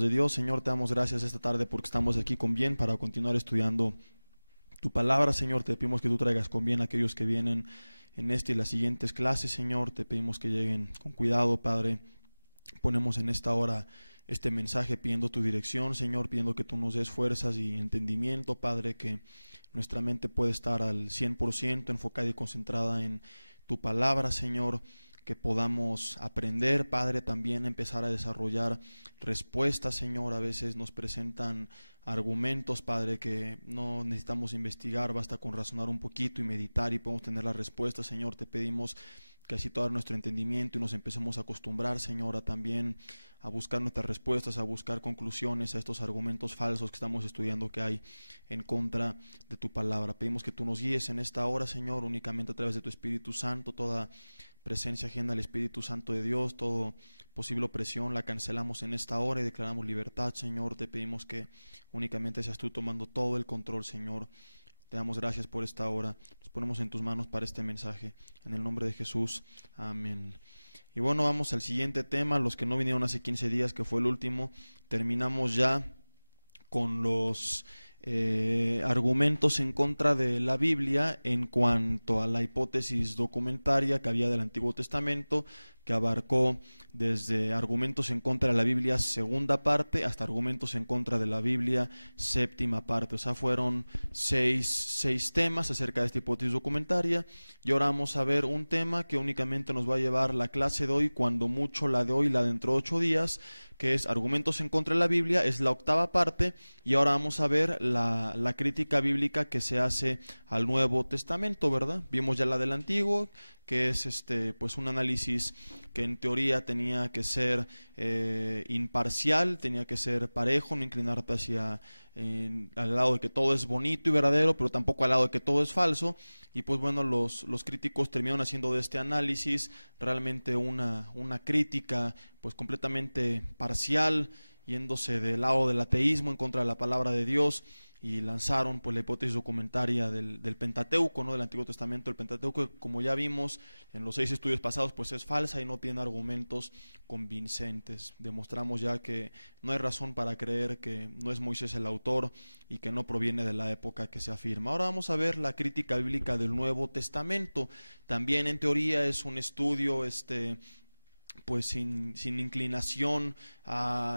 De Dios, Señor, te damos gracias esta tarde porque estamos aquí con bien para continuar estudiando tu palabra, Señor. Te pedimos que tú traigas con bien a aquellos que vienen en esta y las siguientes clases, Señor. Te pedimos que lleguen con cuidado, Padre. Ponemos en esta hora este mensaje pidiendo tu dirección, Señor, pidiendo que tú nos des fuerzas y entendimiento, Padre, que nuestra mente pueda estar al 100% enfocada y concentrada en tu palabra, Señor, que podamos aprender, Padre, también empezar a desarrollar respuestas, Señor. A veces nos presentan argumentos, Padre, que no necesitamos investigar, basta con razonar un poquito y meditar y podemos tener la respuesta, Señor. Te pedimos que así todo nuestro entendimiento y nos empecemos a acostumbrar, Señor, a también a buscar nuestras respuestas, a buscar conclusiones a estos argumentos falsos que estamos estudiando que hay en contra de tu palabra. Pedimos que tú nos guíes en esta hora, Señor, únicamente a través de tu Espíritu Santo. Toda presencia ajena al Espíritu Santo de Dios, toda posible opresión la cancelamos en esta hora y declaramos libertad, Señor. Te pedimos que únicamente seas tú tomando todo el control, Señor. Te damos gracias por esta hora. Nos ponemos en tus manos para este mensaje. En el nombre de Jesús. Amén. Y bueno, vamos al siguiente tema. Los que no vinieron hace 15 días, que fue el último, terminamos ya con los argumentos en contra de la Biblia en cuanto a la hipótesis documentaria que había del Antiguo Testamento, que abarcó desde argumentos en contra de la Biblia segunda parte hasta argumentos en contra de la Biblia séptima parte. O sea, fueron seis temas acerca de esta hipótesis documentaria, y ahora vamos a ver un tema que únicamente nos va a llevar la clase de hoy, cuando mucho la de hoy, la de dentro de 8 días, que es argumentos en contra de la Biblia. Es la octava parte, y ahora vamos a ver la crítica bíblica que se hace al Nuevo Testamento, ¿verdad? Vimos ya la del Antiguo, que es pues un análisis que en teoría tenía que ser imparcial, tenía que ser parejo, no inclinarte hacia al lado de que todo es bonito y verdadero, pero tampoco al lado de que todo es falso. Y pues bueno, los críticos terminaron haciendo de este análisis realmente una crítica pues completamente parcial, yéndose del lado del ateísmo en contra de la palabra de Dios, y lanzaron pues la hipótesis documentaria del Pentateuco, ¿no? Del Antiguo Testamento. El Pentateuco, como ya vimos en los 6 estudios pasados, pues es falsa y no tiene argumentos convincentes. Demostramos ya que no hay razón para creer que no es Moisés el autor y que no proviene de la época que se afirma. Ahora vamos a ver la crítica bíblica del Nuevo Testamento. También en teoría es un estudio pues sin inclinación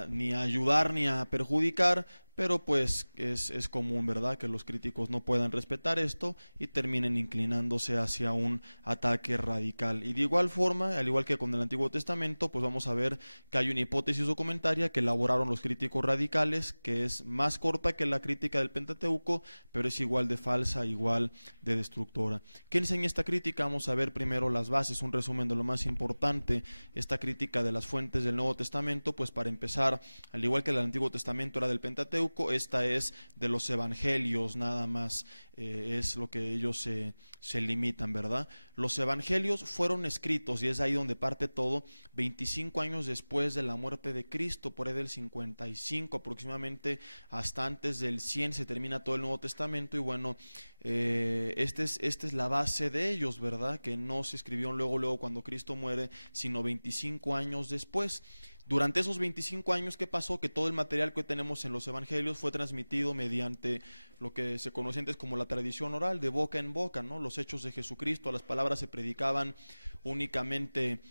ni a ayudar ni a perjudicar, pero pues es común, ¿verdad?, que los críticos no puedan respetar esto y terminen inclinándose hacia un ataque radical. Y de igual forma, al igual que con el Antiguo Testamento, pues vamos a ver que hay una hipótesis documentaria que elaboraron los críticos radicales, que es más corta que la crítica del Pentateuco, pero es igual de falsa, igual de destructora. ¿Qué enseña esta crítica? Vamos a ver primero las bases, un resumen de lo más importante. Esta crítica de las fuentes del Nuevo Testamento, pues para empezar, al igual que el Antiguo Testamento era del Pentateuco, esta es de los evangelios nada más. Es lo que ellos se limitan, ¿verdad? Los evangelios fueron escritos, y es ahí donde parte todo, 25 años después de la muerte de Cristo, por ahí del 55 aproximadamente, hasta antes del 100 se termina todo el Nuevo Testamento. Y bueno, esta es la base de ellos, ¿verdad? Que no se escribió luego cuando Cristo muere, sino 25 años después. Durante esos 25 años, ¿qué pasó? Que todo el material que tenemos en los evangelios fue transmitido mediante lo que se conoce antes como la tradición oral, de boca en boca, ¿no? Los hechos de Jesucristo, las palabras se predicaban únicamente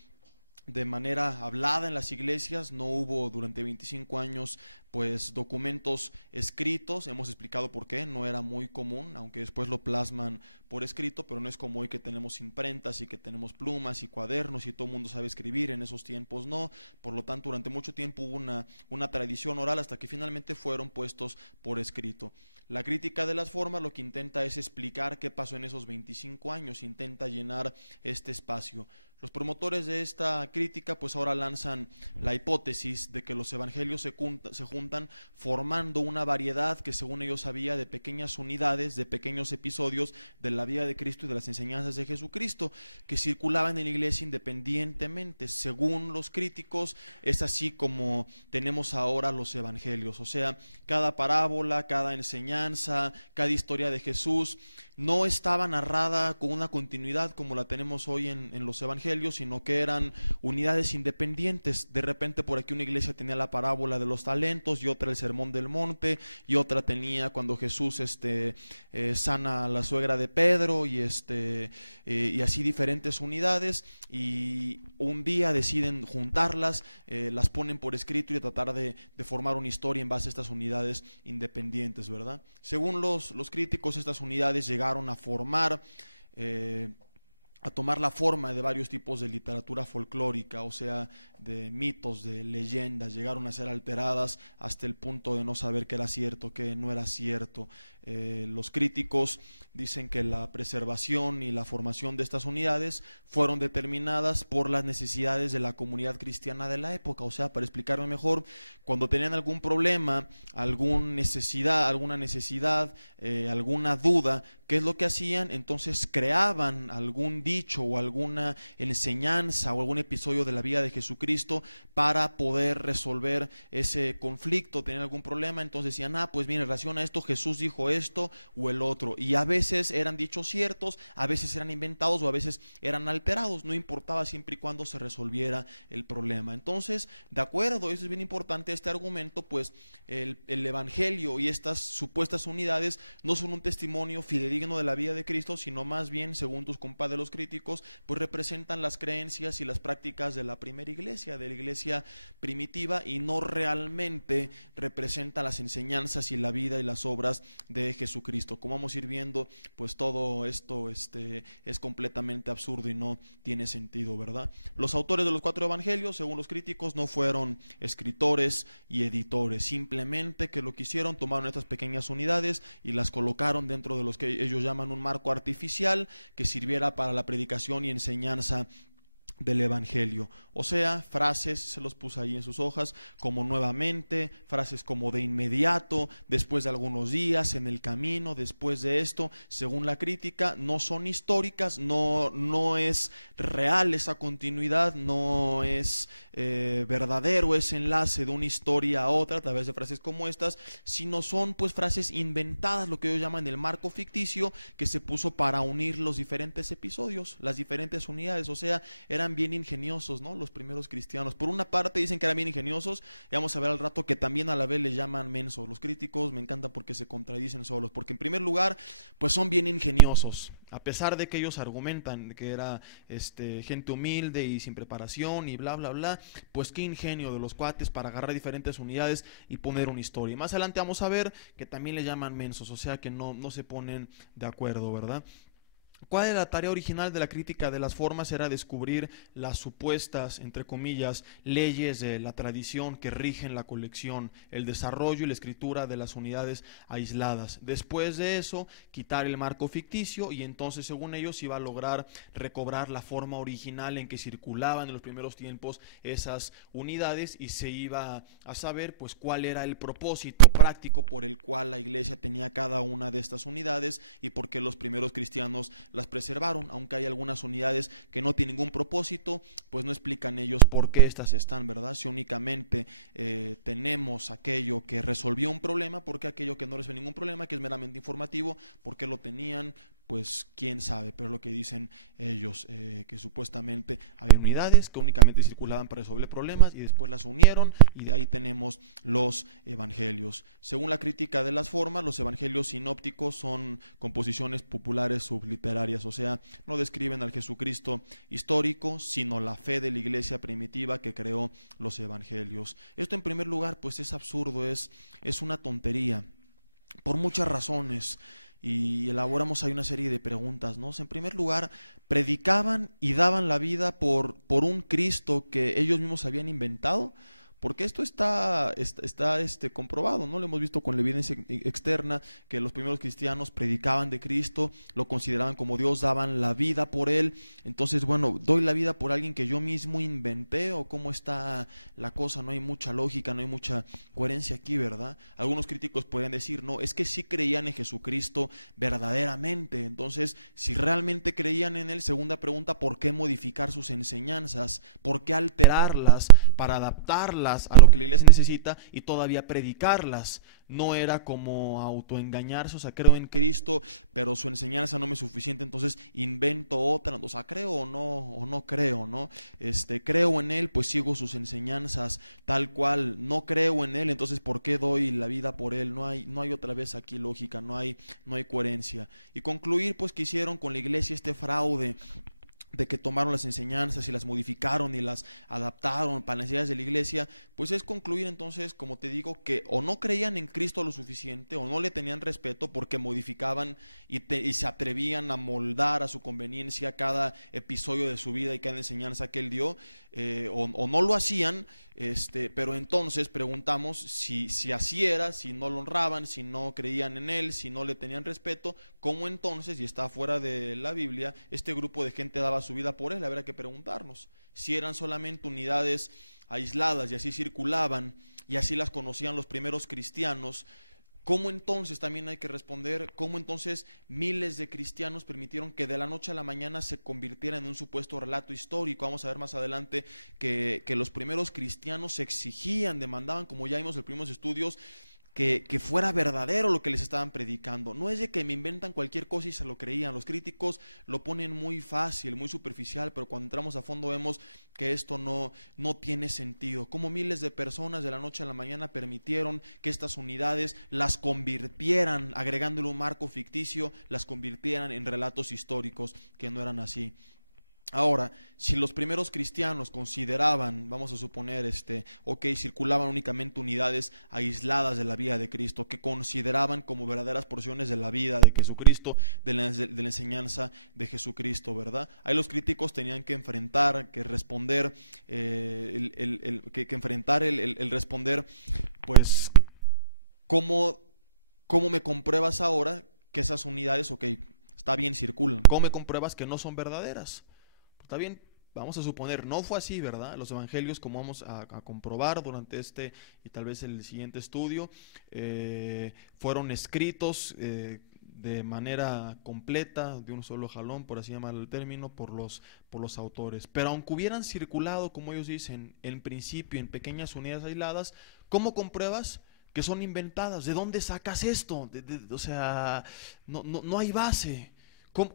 de manera hablada en las iglesias. No hubo durante 25 años pues documentos escritos. Hemos explicado por qué, no era muy común, aunque después lo plasman por escrito, pero no es como hoy que tenemos imprentas y que tenemos plumas y cuadernos y todo el mundo sabe escribir. En esos tiempos no. Por lo tanto, durante mucho tiempo hubo una tradición oral hasta que finalmente fueron puestos por escrito. La crítica de las formas lo que intenta es explicar qué pasó en esos 25 años, intenta llenar este espacio. Los promotores de esta crítica pues ahora lanzan la hipótesis de que los evangelios se juntan formando una variedad que según ellos había de pequeñas unidades, de pequeños episodios de la vida de Cristo y de las enseñanzas de Jesucristo que circulaban en la iglesia independientemente. Según los críticos es así como tenemos ahora los evangelios, o sea, cada parábola, cada enseñanza, cada historia de Jesús no estaba narrada con una continuidad como la tenemos hoy en los evangelios, evangelios, sino que eran unidades independientes. De repente por aquí una iglesia tenía la parábola de los talentos, y otra el sermón del monte, y otra tenía cuando Jesús sana a la suegra de Pedro, y así diferentes unidades, y un día deciden juntarlas, las ponen por escrito y tratar de formar una historia en base a estas unidades independientes, ¿verdad? Según los críticos, estas unidades llegaron a formar, a tomar la forma de varios tipos de literatura folclórica, o sea, de mitos, de leyendas. Llegaron a ser alteradas hasta el punto de no saber qué era cierto, qué no era cierto. Los críticos dicen que la preservación y la formación de estas unidades fueron determinadas por las necesidades de la comunidad cristiana de la época. O sea, para explicarme mejor, cuando tenían algún problema, alguna necesidad, alguna duda, ¿qué es lo que hacían? Entonces creaban algún dicho o alguna enseñanza o algún episodio de la vida de Jesucristo para poder resolver ese conflicto. Tenían algún problema, entonces decían, pues mira, en relación a esto Jesús dijo esto o el otro, y a veces eran dichos ciertos, a veces eran inventados o a veces eran alterados, no importaba, siempre y cuando se resolviera el problema. Entonces, de acuerdo, eso es bien importante, este argumento, pues el evangelio y estas supuestas unidades no son un testimonio fidedigno de la vida de Cristo, sino más bien, según tus compadres los críticos, pues representan las creencias y las prácticas de la primera iglesia, de la iglesia primitiva, y no realmente representan las enseñanzas y la vida y las obras de Jesucristo. Como vamos a ir viendo, pues todo esto es completamente absurdo y no tiene sentido, ¿verdad? Los autores de los 4 evangelios, según los críticos, no fueron escritores y editores, simplemente que lo que hicieron, tomaron estas pequeñas unidades y las colocaron dentro de los que ellos llaman un marco artificial que sirviera para la predicación y enseñanza del evangelio. O sea, frases, se los puse ahí en sus hojas, como nuevamente, frases como de inmediato, después de algunos días, en el camino, después de esto. Según la crítica, no son históricas, no es real esa continuidad, no es verdadero ese enlace de una historia a otra a través de frases como estas, sino son pues frases inventadas, lo que ellos llaman el marco ficticio, que se puso para unir los diferentes episodios, las diferentes unidades. O sea, eran bien ingeniosos, ¿no? Los primeros cristianos. Por una parte dicen que eran bien ingeniosos, y vamos a ver al rato que también a la vez les llaman mensos. Los críticos me encanta porque se contradicen solos, porque en primer lugar, pues son bien ingeniosos, a pesar de que ellos argumentan que era gente humilde y sin preparación y bla bla bla, pues qué ingenio de los cuates para agarrar diferentes unidades y poner una historia. Y más adelante vamos a ver que también les llaman mensos, o sea que no se ponen de acuerdo, ¿verdad? ¿Cuál era la tarea original de la crítica de las formas? Era descubrir las supuestas, entre comillas, leyes de la tradición que rigen la colección, el desarrollo y la escritura de las unidades aisladas. Después de eso, quitar el marco ficticio, y entonces, según ellos, iba a lograr recobrar la forma original en que circulaban en los primeros tiempos esas unidades, y se iba a saber pues cuál era el propósito práctico por el cual la iglesia tenía cada una de estas unidades y por qué los primeros cristianos las preservaron. Aunque hay algunas unidades que no tienen ningún propósito, pues no explican ellos por qué estas están, ¿verdad? Si únicamente tenemos aquello que resolvió un problema, ¿por qué aquello que no resolvió ningún problema, que es meramente informativo, por qué lo tenían? Pues quién sabe, pero lo que dicen ellos, que supuestamente había unidades que únicamente circulaban para resolver problemas y después las unieron, y de ahí tenemos los evangelios. Según la crítica de las formas, los evangelios sinópticos son composiciones populares subliterarias, o sea, no describen al Jesucristo histórico, sino la fe de la iglesia primitiva que creó los evangelios. Esto en primer lugar pues es absurdo, es una tontería, por muchas razones. Y elaboramos ahí una serie de preguntas, ¿no? En primer lugar, predicaban y daban la vida por un Cristo que ellos mismos habían inventado, porque esto está comprobado, ¿no? Lo hemos visto con la evidencia externa, que los primeros cristianos predicaban de Cristo, lo consideraban como Dios, daban la vida por Él. Entonces, bueno, ¿doy la vida por alguien que yo mismo inventé, o cómo está la cosa? No hay mucha lógica, no hay mucha coherencia aquí, ¿verdad? Algunos críticos podrían decir, no, es que sí creían en Jesucristo verdaderamente. Entonces, si realmente creían en Él, segunda pregunta, ¿por qué modificar sus enseñanzas? ¿Por qué alterarlas para adaptarlas a lo que la iglesia necesita y todavía predicarlas. No era como autoengañarse, o sea, creo en Cristo, pero su enseñanza no me es suficiente, entonces invento otra, o sea, creo o no creo, ¿no? Creo en Él, pues sigo sus enseñanzas tal cual. No creo en Él, entonces ¿por qué doy la vida por Él? No hay otra vez aquí lógica, no hay coherencia. Y concluir, pues, que hicieron con la iglesia este fraude de que tomaron las enseñanzas y las modificaron y las adaptaron para las necesidades de la iglesia, pues es concluir entonces, como te digo, que o no creían en Cristo lo suficiente o no le tenían respeto porque modificaban y se atrevían a moldar a su conveniencia cada episodio de su vida y cada enseñanza que Él dio, o no lo hacían. Pero entonces preguntamos si así era, si no lo honraban, si no creían en Él, si no le tenían respeto, ¿cómo entonces, y está fuera de la Biblia, este grupo de gente daba su vida por Él? Habrá que preguntarnos si eran solamente unidades aisladas y así circulaban y así las conocían los primeros cristianos. ¿Cómo entonces, también hay que responder, cómo entonces miles de cristianos permitieron que de la noche a la mañana se convirtiera en un supuesto relato histórico? Vamos a ver más adelante que los primeros cristianos exigían, demandaban, como ya vimos en los primeros estudios, que fuera verdadero lo que les estaban predicando. No es de que me inventan cualquier cosa y se lo creían. Los críticos lo ponen muy fácil, muy superficial, pero cuando entramos a fondo vemos que esto no tiene sentido. Como miles de personas de la noche a la mañana permitieron que estas unidades las convirtieran, agregándole un marco ficticio, las convirtieran en relatos históricos que no eran así. Ahora, si los primeros cristianos consideraban, vamos a suponer, circulaban únicamente unidades aisladas de la vida de Cristo, que consideraban como verdaderas porciones de la vida de Jesucristo, de la enseñanza de Jesucristo, ¿verdad? Ahí los críticos tenían que enfrentar, que responder, el responder, pues, ¿cómo me compruebas ahora que esas unidades, está bien, circulan? ¿Cómo me compruebas que no son verdaderas? Está bien, vamos a suponer, no fue así, ¿verdad? Los evangelios, como vamos a comprobar durante este y tal vez el siguiente estudio, fueron escritos de manera completa, de un solo jalón, por así llamar el término, por los autores. Pero aunque hubieran circulado, como ellos dicen, en principio en pequeñas unidades aisladas, ¿cómo compruebas que son inventadas? ¿De dónde sacas esto? O sea, no hay base.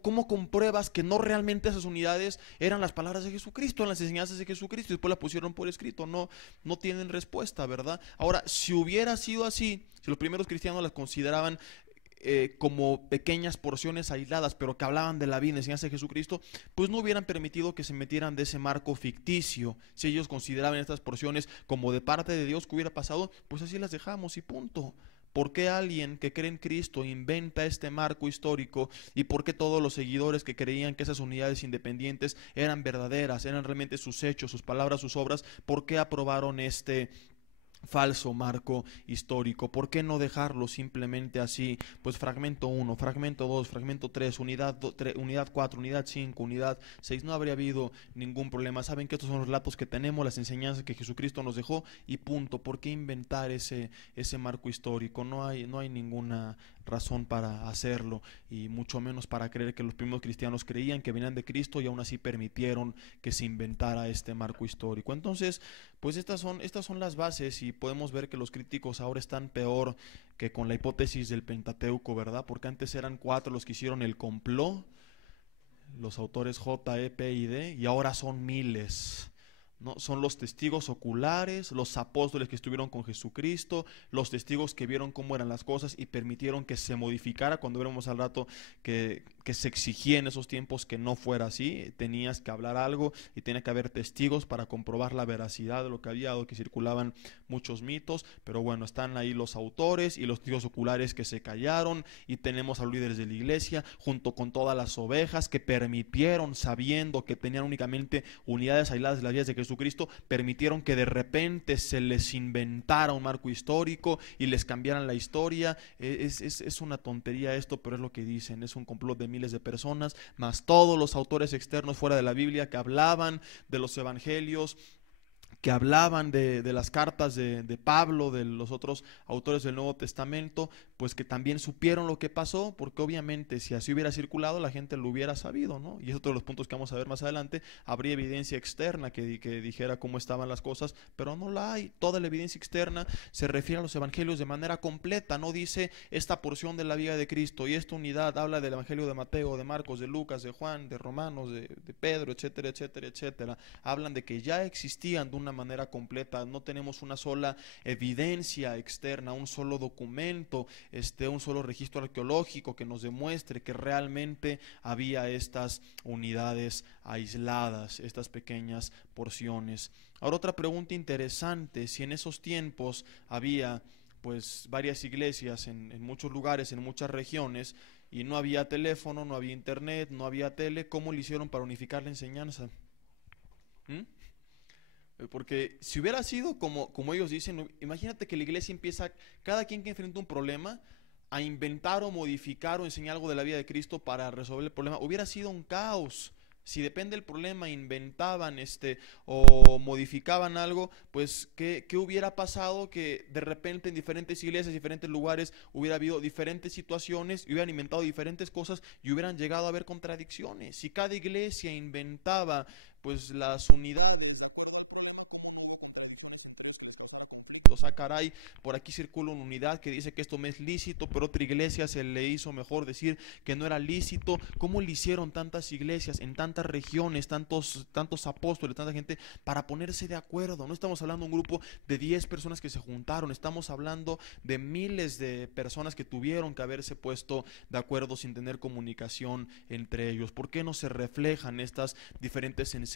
¿Cómo compruebas que no realmente esas unidades eran las palabras de Jesucristo, las enseñanzas de Jesucristo, y después las pusieron por escrito? No tienen respuesta, ¿verdad? Ahora, si hubiera sido así, si los primeros cristianos las consideraban como pequeñas porciones aisladas, pero que hablaban de la vida y enseñanza de Jesucristo, pues no hubieran permitido que se metieran de ese marco ficticio. Si ellos consideraban estas porciones como de parte de Dios, que hubiera pasado, pues así las dejamos y punto. ¿Por qué alguien que cree en Cristo inventa este marco histórico? ¿Y por qué todos los seguidores que creían que esas unidades independientes eran verdaderas, eran realmente sus hechos, sus palabras, sus obras, por qué aprobaron este falso marco histórico? ¿Por qué no dejarlo simplemente así? Pues fragmento 1, fragmento 2, fragmento 3, unidad 4, unidad 5, unidad 6, no habría habido ningún problema. Saben que estos son los relatos que tenemos, las enseñanzas que Jesucristo nos dejó y punto. ¿Por qué inventar ese marco histórico? No hay ninguna razón para hacerlo, y mucho menos para creer que los primeros cristianos creían que venían de Cristo y aún así permitieron que se inventara este marco histórico. Entonces, pues estas son las bases, y podemos ver que los críticos ahora están peor que con la hipótesis del Pentateuco, ¿verdad? Porque antes eran 4 los que hicieron el complot, los autores J, E, P y D, y ahora son miles. ¿No? Son los testigos oculares, los apóstoles que estuvieron con Jesucristo, los testigos que vieron cómo eran las cosas y permitieron que se modificara. Cuando veremos al rato que se exigía en esos tiempos que no fuera así, tenías que hablar algo y tenía que haber testigos para comprobar la veracidad de lo que había, dado que circulaban muchos mitos. Pero bueno, están ahí los autores y los testigos oculares que se callaron, y tenemos a los líderes de la iglesia junto con todas las ovejas que permitieron, sabiendo que tenían únicamente unidades aisladas de las vidas de Jesucristo, permitieron que de repente se les inventara un marco histórico y les cambiaran la historia. Es una tontería esto, pero es lo que dicen. Es un complot de miles de personas, más todos los autores externos fuera de la Biblia que hablaban de los evangelios, que hablaban de las cartas de Pablo, de los otros autores del Nuevo Testamento, pues que también supieron lo que pasó, porque obviamente si así hubiera circulado la gente lo hubiera sabido, ¿no? Y es otro de los puntos que vamos a ver más adelante. Habría evidencia externa que dijera cómo estaban las cosas, pero no la hay. Toda la evidencia externa se refiere a los evangelios de manera completa, no dice esta porción de la vida de Cristo y esta unidad habla del evangelio de Mateo, de Marcos, de Lucas, de Juan, de Romanos, de Pedro, etcétera, etcétera, etcétera. Hablan de que ya existían de una manera completa, no tenemos una sola evidencia externa, un solo documento, un solo registro arqueológico que nos demuestre que realmente había estas unidades aisladas, estas pequeñas porciones. Ahora otra pregunta interesante, si en esos tiempos había pues varias iglesias en muchos lugares, en muchas regiones, y no había teléfono, no había internet, no había tele, ¿cómo lo hicieron para unificar la enseñanza? Porque si hubiera sido como ellos dicen, imagínate que la iglesia empieza, cada quien que enfrenta un problema, a inventar o modificar o enseñar algo de la vida de Cristo para resolver el problema, hubiera sido un caos. Si depende del problema, inventaban o modificaban algo, pues ¿qué hubiera pasado? Que de repente en diferentes iglesias, diferentes lugares, hubiera habido diferentes situaciones, y hubieran inventado diferentes cosas y hubieran llegado a haber contradicciones. Si cada iglesia inventaba pues las unidades de acuerdo al problema, ¿cómo no hubo contradicciones entre ellos que les causara conflictos? Ah, caray, por aquí circula una unidad que dice que esto me es lícito, pero otra iglesia se le hizo mejor decir que no era lícito. ¿Cómo le hicieron tantas iglesias en tantas regiones, tantos apóstoles, tanta gente para ponerse de acuerdo? No estamos hablando de un grupo de 10 personas que se juntaron, estamos hablando de miles de personas que tuvieron que haberse puesto de acuerdo sin tener comunicación entre ellos. ¿Por qué no se reflejan estas diferentes enseñanzas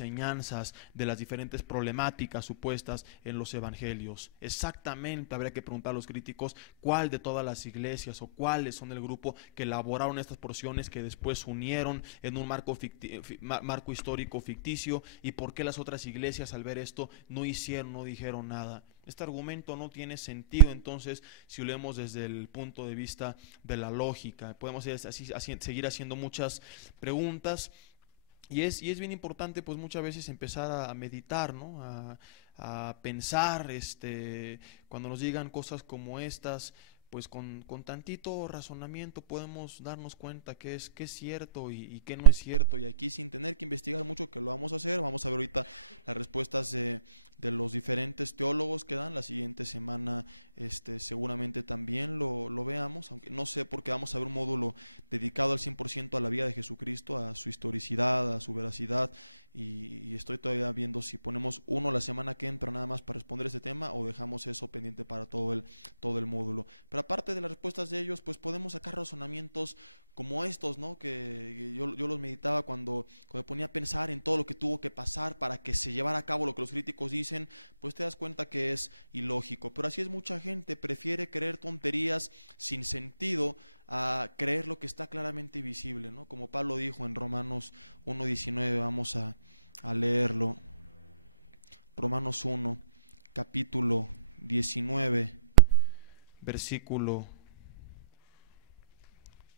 de las diferentes problemáticas supuestas en los evangelios? Exactamente, habría que preguntar a los críticos cuál de todas las iglesias o cuáles son el grupo que elaboraron estas porciones que después se unieron en un marco histórico ficticio, y por qué las otras iglesias al ver esto no dijeron nada. Este argumento no tiene sentido entonces si lo vemos desde el punto de vista de la lógica. Podemos seguir haciendo muchas preguntas. Y es bien importante pues muchas veces empezar a meditar, ¿no? A pensar, cuando nos digan cosas como estas, pues con tantito razonamiento podemos darnos cuenta qué es cierto y qué no es cierto. Y aquí, sin tener que investigar mucho, que lo vamos a hacer, vamos a ver ahorita las respuestas de los diferentes teólogos que dan. La siguiente semana seguramente también lo veamos, aunque no sé, porque vamos a ver un módulo dedicado al 100% a la vida de Jesucristo, a su historicidad, a su veracidad, y estoy todavía viendo si ponemos uno la semana que entra nada más para responder este tema, o dejamos eso pendiente para todo el módulo. Pero aparte de las respuestas de ellos, pues podemos sacar razonamientos como estos, ¿no? Que yo los meditaba cuando me ponía a pensar en todo lo que tuvo que pasar para que se llevara a cabo lo que los críticos dicen. Pues te das cuenta que es ilógico. Pero así es, mucha gente prefiere creer tonterías sin sentido a creer lo que está claramente visible, ¿no? Como Pablo dijo en Romanos 1:19, vamos a leerlo. Romanos 1, capítulo 19,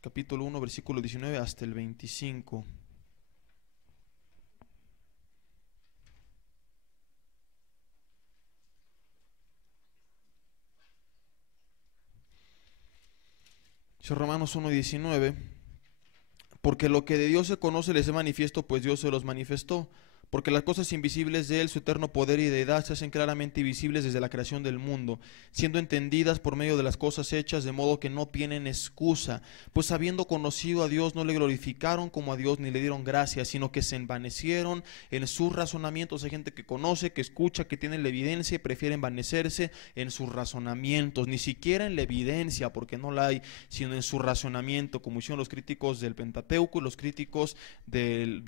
capítulo 1, versículo 19 hasta el 25. Dice Romanos 1:19, porque lo que de Dios se conoce les es manifiesto, pues Dios se los manifestó. Porque las cosas invisibles de Él, su eterno poder y deidad, se hacen claramente visibles desde la creación del mundo, siendo entendidas por medio de las cosas hechas, de modo que no tienen excusa. Pues habiendo conocido a Dios, no le glorificaron como a Dios, ni le dieron gracias, sino que se envanecieron en sus razonamientos. Hay gente que conoce, que escucha, que tiene la evidencia y prefiere envanecerse en sus razonamientos. Ni siquiera en la evidencia, porque no la hay, sino en su razonamiento, como hicieron los críticos del Pentateuco y los críticos de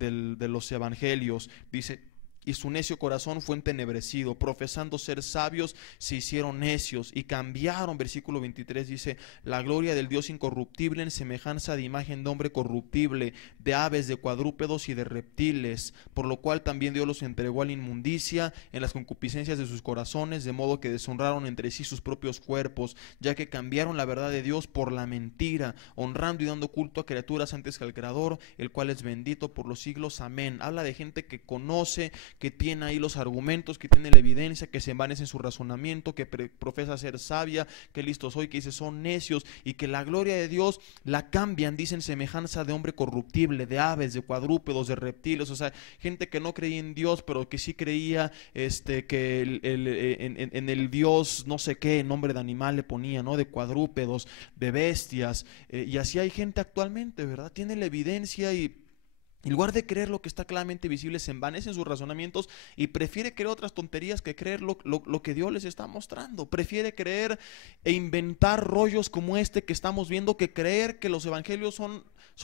los evangelios. Dice, y su necio corazón fue entenebrecido, profesando ser sabios, se hicieron necios y cambiaron. Versículo 23 dice, la gloria del Dios incorruptible en semejanza de imagen de hombre corruptible, de aves, de cuadrúpedos y de reptiles, por lo cual también Dios los entregó a la inmundicia en las concupiscencias de sus corazones, de modo que deshonraron entre sí sus propios cuerpos, ya que cambiaron la verdad de Dios por la mentira, honrando y dando culto a criaturas antes que al Creador, el cual es bendito por los siglos. Amén. Habla de gente que conoce, que tiene ahí los argumentos, que tiene la evidencia, que se envanece en su razonamiento, que profesa ser sabia, que listo soy, que dice son necios, y que la gloria de Dios la cambian, dicen semejanza de hombre corruptible, de aves, de cuadrúpedos, de reptiles. O sea, gente que no creía en Dios, pero que sí creía que en el Dios no sé qué nombre de animal le ponía, ¿no? De cuadrúpedos, de bestias, y así hay gente actualmente, ¿verdad? Tiene la evidencia y en lugar de creer lo que está claramente visible, se envanece en sus razonamientos y prefiere creer otras tonterías que creer lo que Dios les está mostrando. Prefiere creer e inventar rollos como este que estamos viendo, que creer que los evangelios son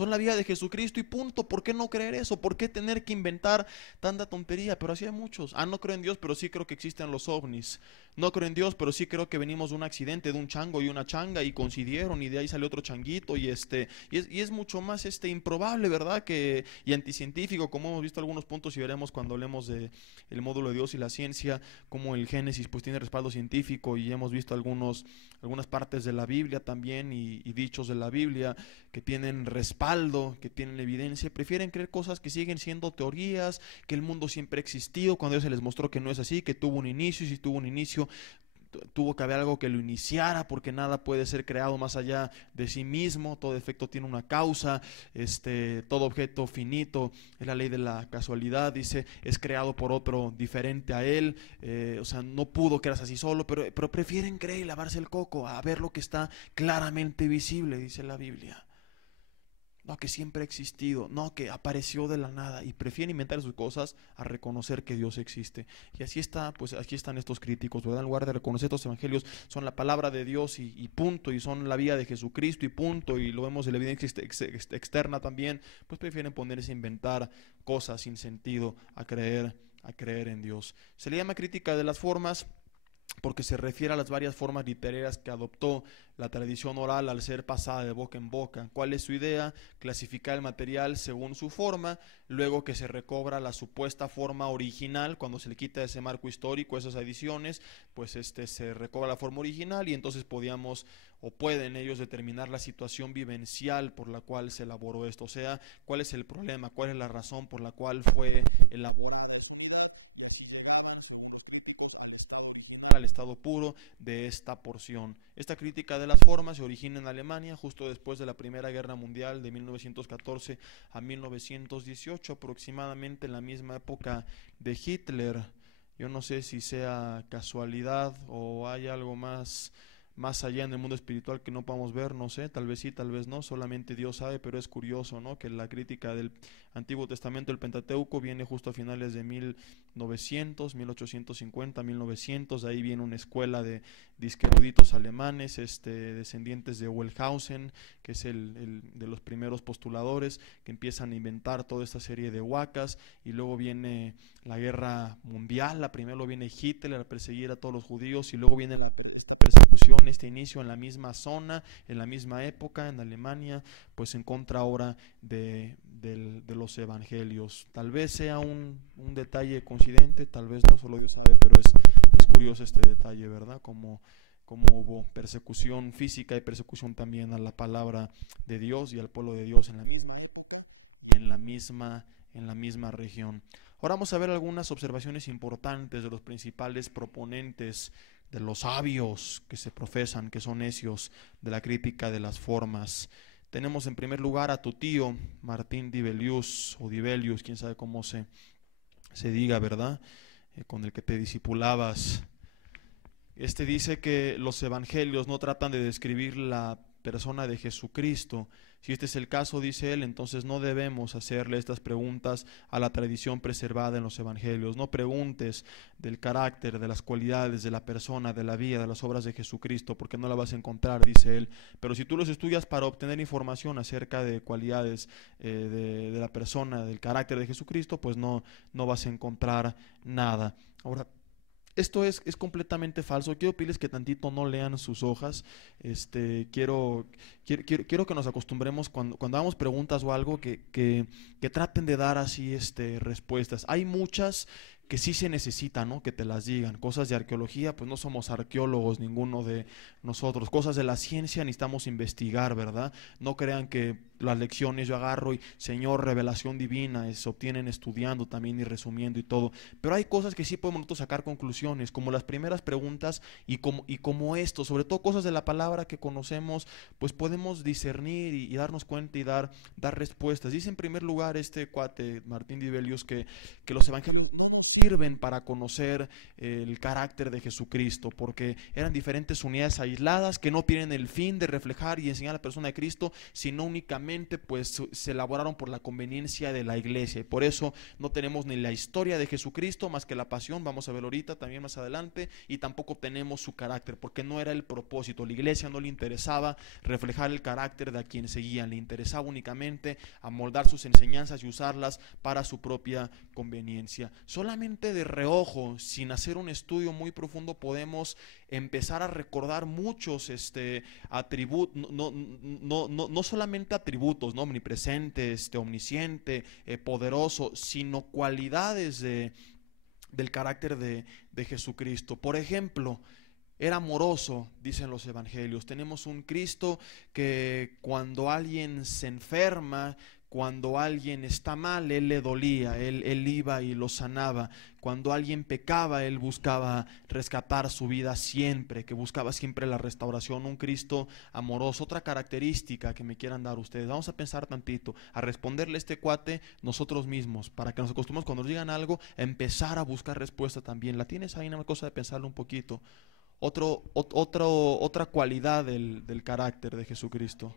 la vida de Jesucristo y punto. ¿Por qué no creer eso? ¿Por qué tener que inventar tanta tontería? Pero así hay muchos. No creo en Dios, pero sí creo que existen los ovnis. No creo en Dios, pero sí creo que venimos de un accidente, de un chango y una changa, y coincidieron, y de ahí salió otro changuito, y es mucho más improbable, ¿verdad? Y anticientífico, como hemos visto algunos puntos y veremos cuando hablemos de el módulo de Dios y la ciencia, como el Génesis pues tiene respaldo científico, y hemos visto algunas partes de la Biblia también, y dichos de la Biblia que tienen respaldo, que tienen evidencia. Prefieren creer cosas que siguen siendo teorías, que el mundo siempre ha existido, cuando Dios se les mostró que no es así, que tuvo un inicio, y si tuvo un inicio tuvo que haber algo que lo iniciara, porque nada puede ser creado más allá de sí mismo. Todo efecto tiene una causa, todo objeto finito, es la ley de la casualidad, dice, es creado por otro diferente a él. O sea, no pudo crearse así solo, pero prefieren creer y lavarse el coco a ver lo que está claramente visible, dice la Biblia. No, que siempre ha existido, no, que apareció de la nada, y prefieren inventar sus cosas a reconocer que Dios existe. Y así está, pues aquí están estos críticos, ¿verdad? En lugar de reconocer estos evangelios, son la palabra de Dios y punto, y son la vida de Jesucristo y punto, y lo vemos en la evidencia externa también, pues prefieren ponerse a inventar cosas sin sentido a creer en Dios. Se le llama crítica de las formas porque se refiere a las varias formas literarias que adoptó la tradición oral al ser pasada de boca en boca. ¿Cuál es su idea? Clasificar el material según su forma, luego que se recobra la supuesta forma original, cuando se le quita ese marco histórico, esas ediciones, pues se recobra la forma original, y entonces podíamos o pueden ellos determinar la situación vivencial por la cual se elaboró esto, o sea, cuál es el problema, cuál es la razón por la cual fue elaborada esa unidad, y así llegaban, según los críticos, al estado original, al estado puro de esta porción. Esta crítica de las formas se origina en Alemania justo después de la Primera Guerra Mundial de 1914 a 1918, aproximadamente en la misma época de Hitler. Yo no sé si sea casualidad o hay algo más allá en el mundo espiritual que no podamos ver, no sé, tal vez sí, tal vez no, solamente Dios sabe, pero es curioso, ¿no? Que la crítica del Antiguo Testamento, el Pentateuco, viene justo a finales de 1900, 1850, 1900, ahí viene una escuela de disqueruditos alemanes, descendientes de Wellhausen, que es el de los primeros postuladores, que empiezan a inventar toda esta serie de huacas, y luego viene la guerra mundial, la primera lo viene Hitler a perseguir a todos los judíos, y luego viene esta persecución, este inicio en la misma zona, en la misma época, en Alemania, pues en contra ahora de los evangelios. Tal vez sea un detalle coincidente, tal vez no, solo Dios sabe, pero es curioso este detalle, ¿verdad? Como hubo persecución física y persecución también a la palabra de Dios y al pueblo de Dios en la misma época y en la misma región. Ahora vamos a ver algunas observaciones importantes de los principales proponentes, de los sabios que se profesan que son necios, de la crítica de las formas. Tenemos en primer lugar a tu tío, Martín Dibelius, o Dibelius, quién sabe cómo se diga, ¿verdad? Con el que te discipulabas. Dice que los evangelios no tratan de describir la persona de Jesucristo. Si este es el caso, dice él, entonces no debemos hacerle estas preguntas a la tradición preservada en los evangelios. No preguntes del carácter, de las cualidades, de la persona, de la vida, de las obras de Jesucristo, porque no la vas a encontrar, dice él. Pero si tú los estudias para obtener información acerca de cualidades de la persona, del carácter de Jesucristo, pues no vas a encontrar nada. Ahora, esto es completamente falso. Quiero pedirles que tantito no lean sus hojas. Quiero que nos acostumbremos cuando hagamos preguntas o algo que traten de dar así respuestas. Hay muchas que sí se necesita, ¿no? Que te las digan. Cosas de arqueología, pues no somos arqueólogos ninguno de nosotros. Cosas de la ciencia necesitamos investigar, ¿verdad? No crean que las lecciones yo agarro y, Señor, revelación divina, se obtienen estudiando también y resumiendo y todo. Pero hay cosas que sí podemos nosotros sacar conclusiones, como las primeras preguntas y como esto, sobre todo cosas de la palabra que conocemos, pues podemos discernir y darnos cuenta y dar respuestas. Dice en primer lugar este cuate, Martín Dibelius, que los evangelios no nos sirven para conocer el carácter de Jesucristo, porque eran diferentes unidades aisladas que no tienen el fin de reflejar y enseñar a la persona de Cristo, sino únicamente pues se elaboraron por la conveniencia de la iglesia, y por eso no tenemos ni la historia de Jesucristo más que la pasión, vamos a ver ahorita también más adelante, y tampoco tenemos su carácter, porque no era el propósito. La iglesia no le interesaba reflejar el carácter de a quien seguían, le interesaba únicamente amoldar sus enseñanzas y usarlas para su propia conveniencia. Solamente de reojo, sin hacer un estudio muy profundo, podemos empezar a recordar muchos atributos, no solamente atributos, ¿no? Omnipresente, omnisciente, poderoso, sino cualidades del carácter de Jesucristo. Por ejemplo, era amoroso, dicen los evangelios. Tenemos un Cristo que cuando alguien se enferma, cuando alguien está mal, Él le dolía, él iba y lo sanaba. Cuando alguien pecaba, Él buscaba rescatar su vida siempre, que buscaba siempre la restauración. Un Cristo amoroso. Otra característica que me quieran dar ustedes, vamos a pensar tantito, a responderle a este cuate nosotros mismos, para que nos acostumbremos cuando nos digan algo, a empezar a buscar respuesta también. ¿La tienes ahí? Una cosa de pensarlo un poquito. Otra cualidad del carácter de Jesucristo.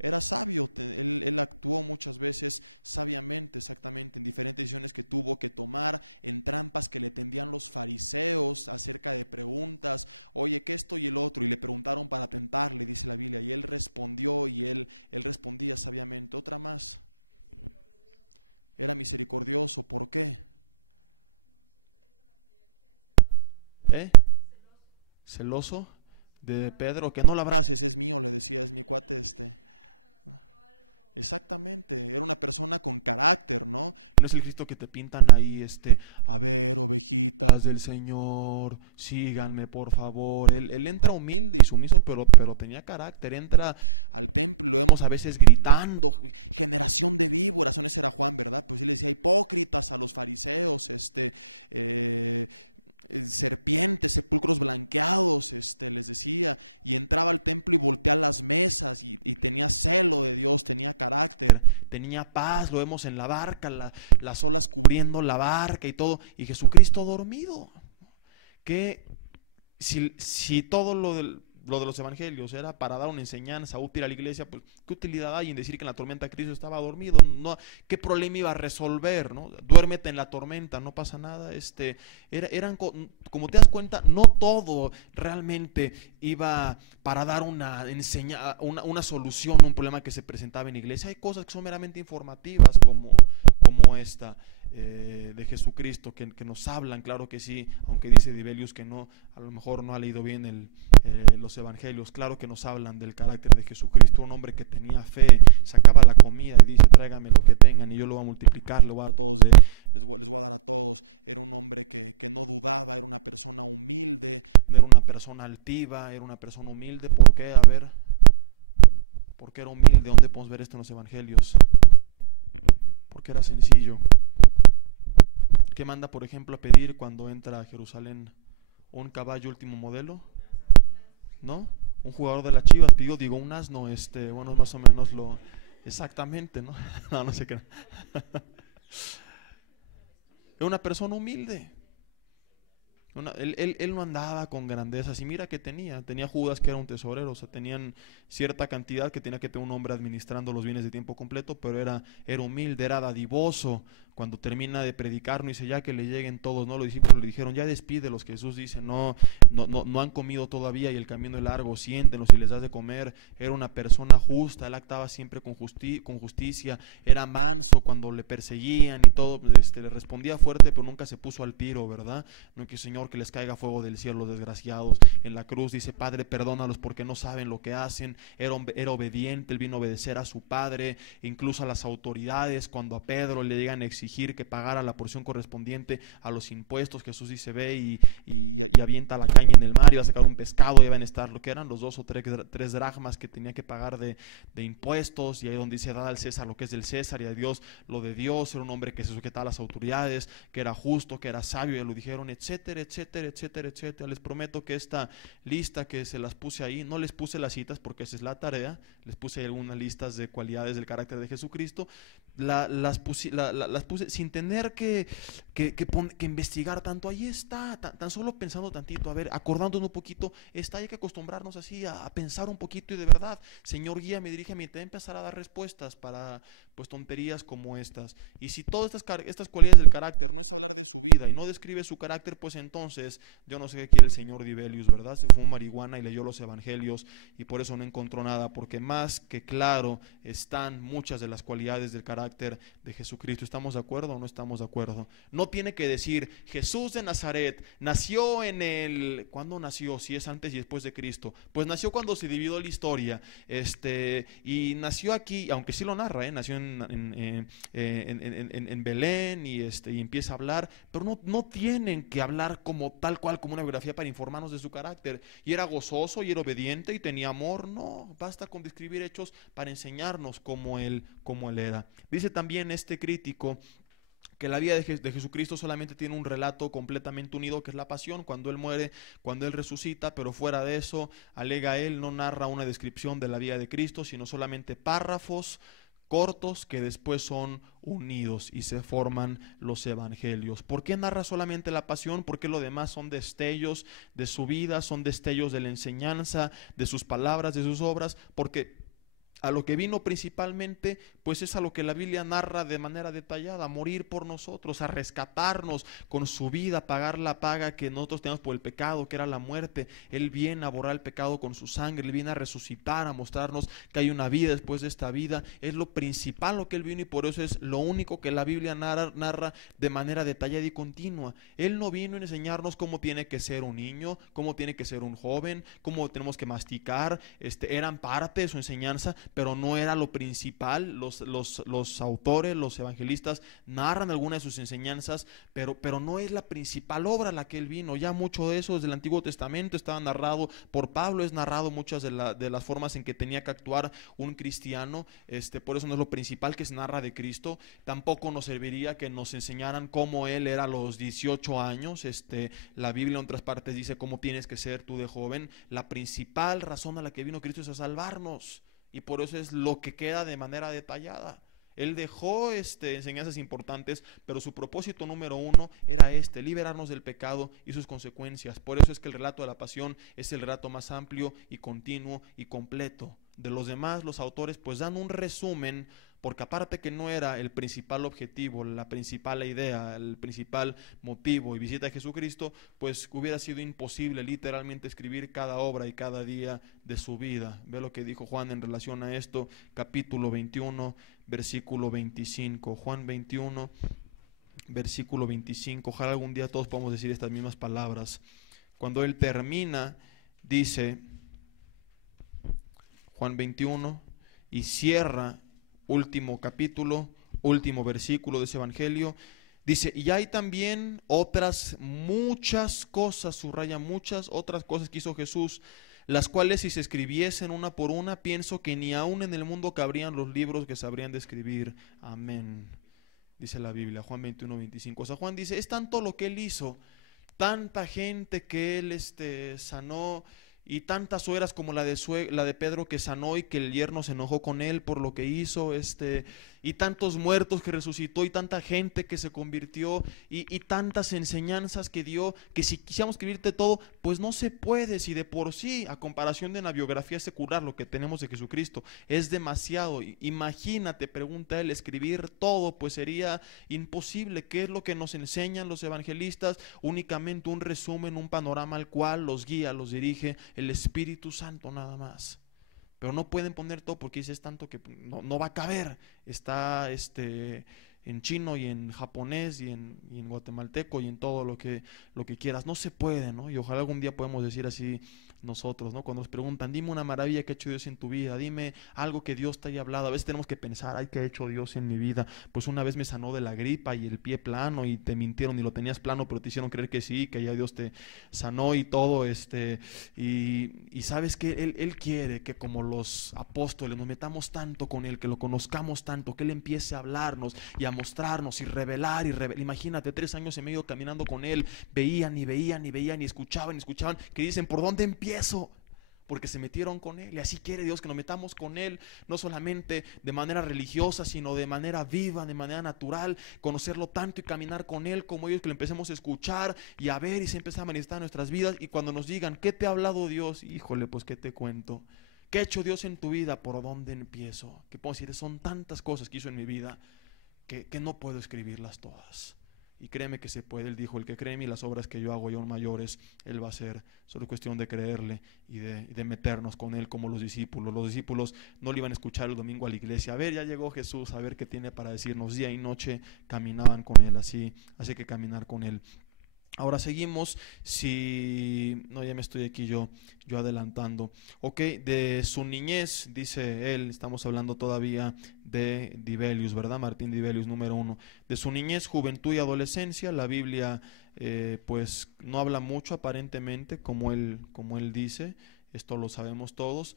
Era sabio, él actuó muchas veces sabiamente, exactamente, en diferentes decisiones que tuvo que tomar, en trampas que le tendían los fariseos acerca de preguntas, oye, ¿qué esto y el otro? Y le preguntaron para tentarle, dice la Biblia, y él respondió y él respondía sabiamente. Otra más, era misericordioso. ¿Por qué? Celoso de Pedro, que no lo abraces, es mío, le decía, es mi cuate Exactamente, era una persona con carácter, ¿no? No es el Cristo que te pintan ahí, a ver, ovejitas del Señor, síganme por favor. Él entra humilde y sumiso, pero tenía carácter. Entra al templo y lo vemos a veces gritando, generación de víboras. Ese era Juan, ¿verdad? Pues él decía hipócritas a los fariseos, serpientes, sepulcros blanqueados, les decía, y entraba al templo y volteaba las mesas y tenía celo de Dios, tenía carácter, tenía paz. Lo vemos en la barca, las olas cubriendo la barca y todo, y Jesucristo dormido. Que si todo lo de los evangelios era para dar una enseñanza útil a la iglesia, pues ¿qué utilidad hay en decir que en la tormenta Cristo estaba dormido? No, ¿qué problema iba a resolver? ¿No? Duérmete en la tormenta, no pasa nada. Como te das cuenta, no todo realmente iba para dar una solución a un problema que se presentaba en la iglesia. Hay cosas que son meramente informativas, como esta de Jesucristo, que nos hablan, claro que sí, aunque dice Dibelius que no, a lo mejor no ha leído bien los evangelios. Claro que nos hablan del carácter de Jesucristo, un hombre que tenía fe, sacaba la comida y dice, tráigame lo que tengan y yo lo voy a multiplicar, les voy a dar a todos. Era un hombre que no dudaba, era una persona humilde, no era una persona altiva, era una persona humilde. ¿Por qué? A ver, ¿por qué era humilde? ¿Dónde podemos ver esto en los evangelios? Porque era sencillo. ¿Qué manda, por ejemplo, a pedir cuando entra a Jerusalén? ¿Un caballo último modelo? ¿No? Un jugador de las Chivas pidió, un asno, bueno, más o menos exactamente, ¿no? No sé qué. Era una persona humilde. Él no andaba con grandezas, y mira que tenía Judas, que era un tesorero, o sea, tenían cierta cantidad que tenía que tener un hombre administrando los bienes de tiempo completo, pero era humilde, era dadivoso. Cuando termina de predicar, no dice ya que le lleguen todos, ¿no? Los discípulos le dijeron, ya despídelos, que Jesús dice, no han comido todavía y el camino es largo, siéntenlos y les das de comer. Era una persona justa, él actaba siempre con justicia, era manso cuando le perseguían y todo, le respondía fuerte, pero nunca se puso al tiro, ¿verdad? No, que Señor, que les caiga fuego del cielo los desgraciados. En la cruz dice, Padre, perdónalos porque no saben lo que hacen. Era obediente, él vino a obedecer a su Padre, incluso a las autoridades. Cuando a Pedro le llegan a exigir exigir que pagara la porción correspondiente a los impuestos. Jesús dice, ve y avienta la caña en el mar y va a sacar un pescado, y van a estar lo que eran los 2 o 3 dracmas que tenía que pagar de impuestos, y ahí donde dice, da al César lo que es del César y a Dios lo de Dios. Era un hombre que se sujetaba a las autoridades, que era justo, que era sabio, ya lo dijeron, etcétera, etcétera, etcétera, etcétera. Les prometo que esta lista que se las puse ahí, no les puse las citas porque esa es la tarea, les puse algunas listas de cualidades del carácter de Jesucristo, las puse sin tener que investigar tanto. Ahí está, tan solo pensando tantito, a ver, acordándonos un poquito, hay que acostumbrarnos así a pensar un poquito, y de verdad, Señor, guíame, dirígeme, y te voy a empezar a dar respuestas para pues tonterías como estas. Y si todas estas cualidades del carácter no es hablar de su vida y no describe su carácter, pues entonces yo no sé qué quiere el señor Dibelius, ¿verdad? Se fumó marihuana y leyó los evangelios y por eso no encontró nada, porque más que claro están muchas de las cualidades del carácter de Jesucristo. ¿Estamos de acuerdo o no estamos de acuerdo? No tiene que decir Jesús de Nazaret nació ¿cuándo nació? Si es antes y después de Cristo. Pues nació cuando se dividió la historia, y nació aquí, aunque sí lo narra, nació en Belén, y empieza a hablar, pero no tienen que hablar como tal cual, como una biografía para informarnos de su carácter. Y era gozoso, y era obediente, y tenía amor. No, basta con describir hechos para enseñarnos cómo él era. Dice también este crítico que la vida de Jesucristo solamente tiene un relato completamente unido, que es la pasión, cuando Él muere, cuando Él resucita, pero fuera de eso, alega él, no narra una descripción de la vida de Cristo, sino solamente párrafos cortos que después son unidos y se forman los evangelios. ¿Por qué narra solamente la pasión? Porque lo demás son destellos de su vida, son destellos de la enseñanza, de sus palabras, de sus obras, porque a lo que vino principalmente, pues es a lo que la Biblia narra de manera detallada, a morir por nosotros, a rescatarnos con su vida, a pagar la paga que nosotros tenemos por el pecado, que era la muerte. Él viene a borrar el pecado con su sangre, Él viene a resucitar, a mostrarnos que hay una vida después de esta vida. Es lo principal lo que Él vino, y por eso es lo único que la Biblia narra de manera detallada y continua. Él no vino a enseñarnos cómo tiene que ser un niño, cómo tiene que ser un joven, cómo tenemos que masticar. Eran parte de su enseñanza, pero no era lo principal. Los autores, los evangelistas narran algunas de sus enseñanzas, pero no es la principal obra a la que él vino. Ya mucho de eso desde el Antiguo Testamento estaba narrado por Pablo, es narrado muchas de las formas en que tenía que actuar un cristiano. Por eso no es lo principal que se narra de Cristo. Tampoco nos serviría que nos enseñaran cómo él era a los 18 años. La Biblia en otras partes dice cómo tienes que ser tú de joven. La principal razón a la que vino Cristo es a salvarnos, y por eso es lo que queda de manera detallada. Él dejó enseñanzas importantes, pero su propósito número uno era liberarnos del pecado y sus consecuencias. Por eso es que el relato de la pasión es el relato más amplio y continuo y completo. De los demás, los autores pues dan un resumen, porque aparte que no era el principal objetivo, la principal idea, el principal motivo y visita a Jesucristo, pues hubiera sido imposible literalmente escribir cada obra y cada día de su vida. Ve lo que dijo Juan en relación a esto, capítulo 21, versículo 25. Juan 21, versículo 25. Ojalá algún día todos podamos decir estas mismas palabras. Cuando él termina, dice Juan 21, y cierra, último capítulo, último versículo de ese evangelio, dice, y hay también otras muchas cosas, subraya, muchas otras cosas que hizo Jesús, las cuales si se escribiesen una por una, pienso que ni aún en el mundo cabrían los libros que sabrían de escribir. Amén, dice la Biblia, Juan 21, 25. O sea, Juan dice, es tanto lo que él hizo, tanta gente que él sanó, y tantas suegras como la de Pedro, que sanó y que el yerno se enojó con él por lo que hizo, y tantos muertos que resucitó, y tanta gente que se convirtió, y tantas enseñanzas que dio, que si quisiéramos escribirte todo, pues no se puede. Si de por sí, a comparación de la biografía secular, lo que tenemos de Jesucristo es demasiado. Imagínate, pregunta él, escribir todo, pues sería imposible. ¿Qué es lo que nos enseñan los evangelistas? Únicamente un resumen, un panorama al cual los guía, los dirige el Espíritu Santo, nada más. Pero no pueden poner todo, porque dice, es tanto que no va a caber. Está en chino y en japonés y en guatemalteco y en todo lo que quieras. No se puede, ¿no? Y ojalá algún día podamos decir así nosotros, ¿no? Cuando nos preguntan, dime una maravilla que ha hecho Dios en tu vida, dime algo que Dios te haya hablado. A veces tenemos que pensar, ay, ¿qué ha hecho Dios en mi vida? Pues una vez me sanó de la gripa y el pie plano y te mintieron y lo tenías plano, pero te hicieron creer que sí, que ya Dios te sanó y todo, y sabes que Él quiere que como los apóstoles nos metamos tanto con Él, que lo conozcamos tanto, que Él empiece a hablarnos y a mostrarnos y revelar Imagínate, 3 años y medio caminando con Él, veían y veían y veían y escuchaban, que dicen, ¿por dónde empiezo? Porque se metieron con Él, y así quiere Dios que nos metamos con Él, no solamente de manera religiosa, sino de manera viva, de manera natural, conocerlo tanto y caminar con Él como ellos, que lo empecemos a escuchar y a ver y se empieza a manifestar en nuestras vidas. Y cuando nos digan, ¿qué te ha hablado Dios? Híjole, pues ¿qué te cuento? ¿Qué ha hecho Dios en tu vida? ¿Por dónde empiezo? ¿Qué puedo decir? Son tantas cosas que hizo en mi vida que no puedo escribirlas todas. Y créeme que se puede. Él dijo, el que cree en mí, las obras que yo hago y aún mayores, Él va a hacer. Solo es cuestión de creerle y de meternos con Él como los discípulos. Los discípulos no le iban a escuchar el domingo a la iglesia. A ver, ya llegó Jesús, a ver qué tiene para decirnos. Día y noche caminaban con Él, así que caminar con Él. Ahora seguimos, no, ya me estoy aquí yo adelantando. Ok, de su niñez, dice él, estamos hablando todavía de Dibelius, ¿verdad? Martín Dibelius, número 1. De su niñez, juventud y adolescencia, la Biblia pues no habla mucho aparentemente, como él dice, esto lo sabemos todos,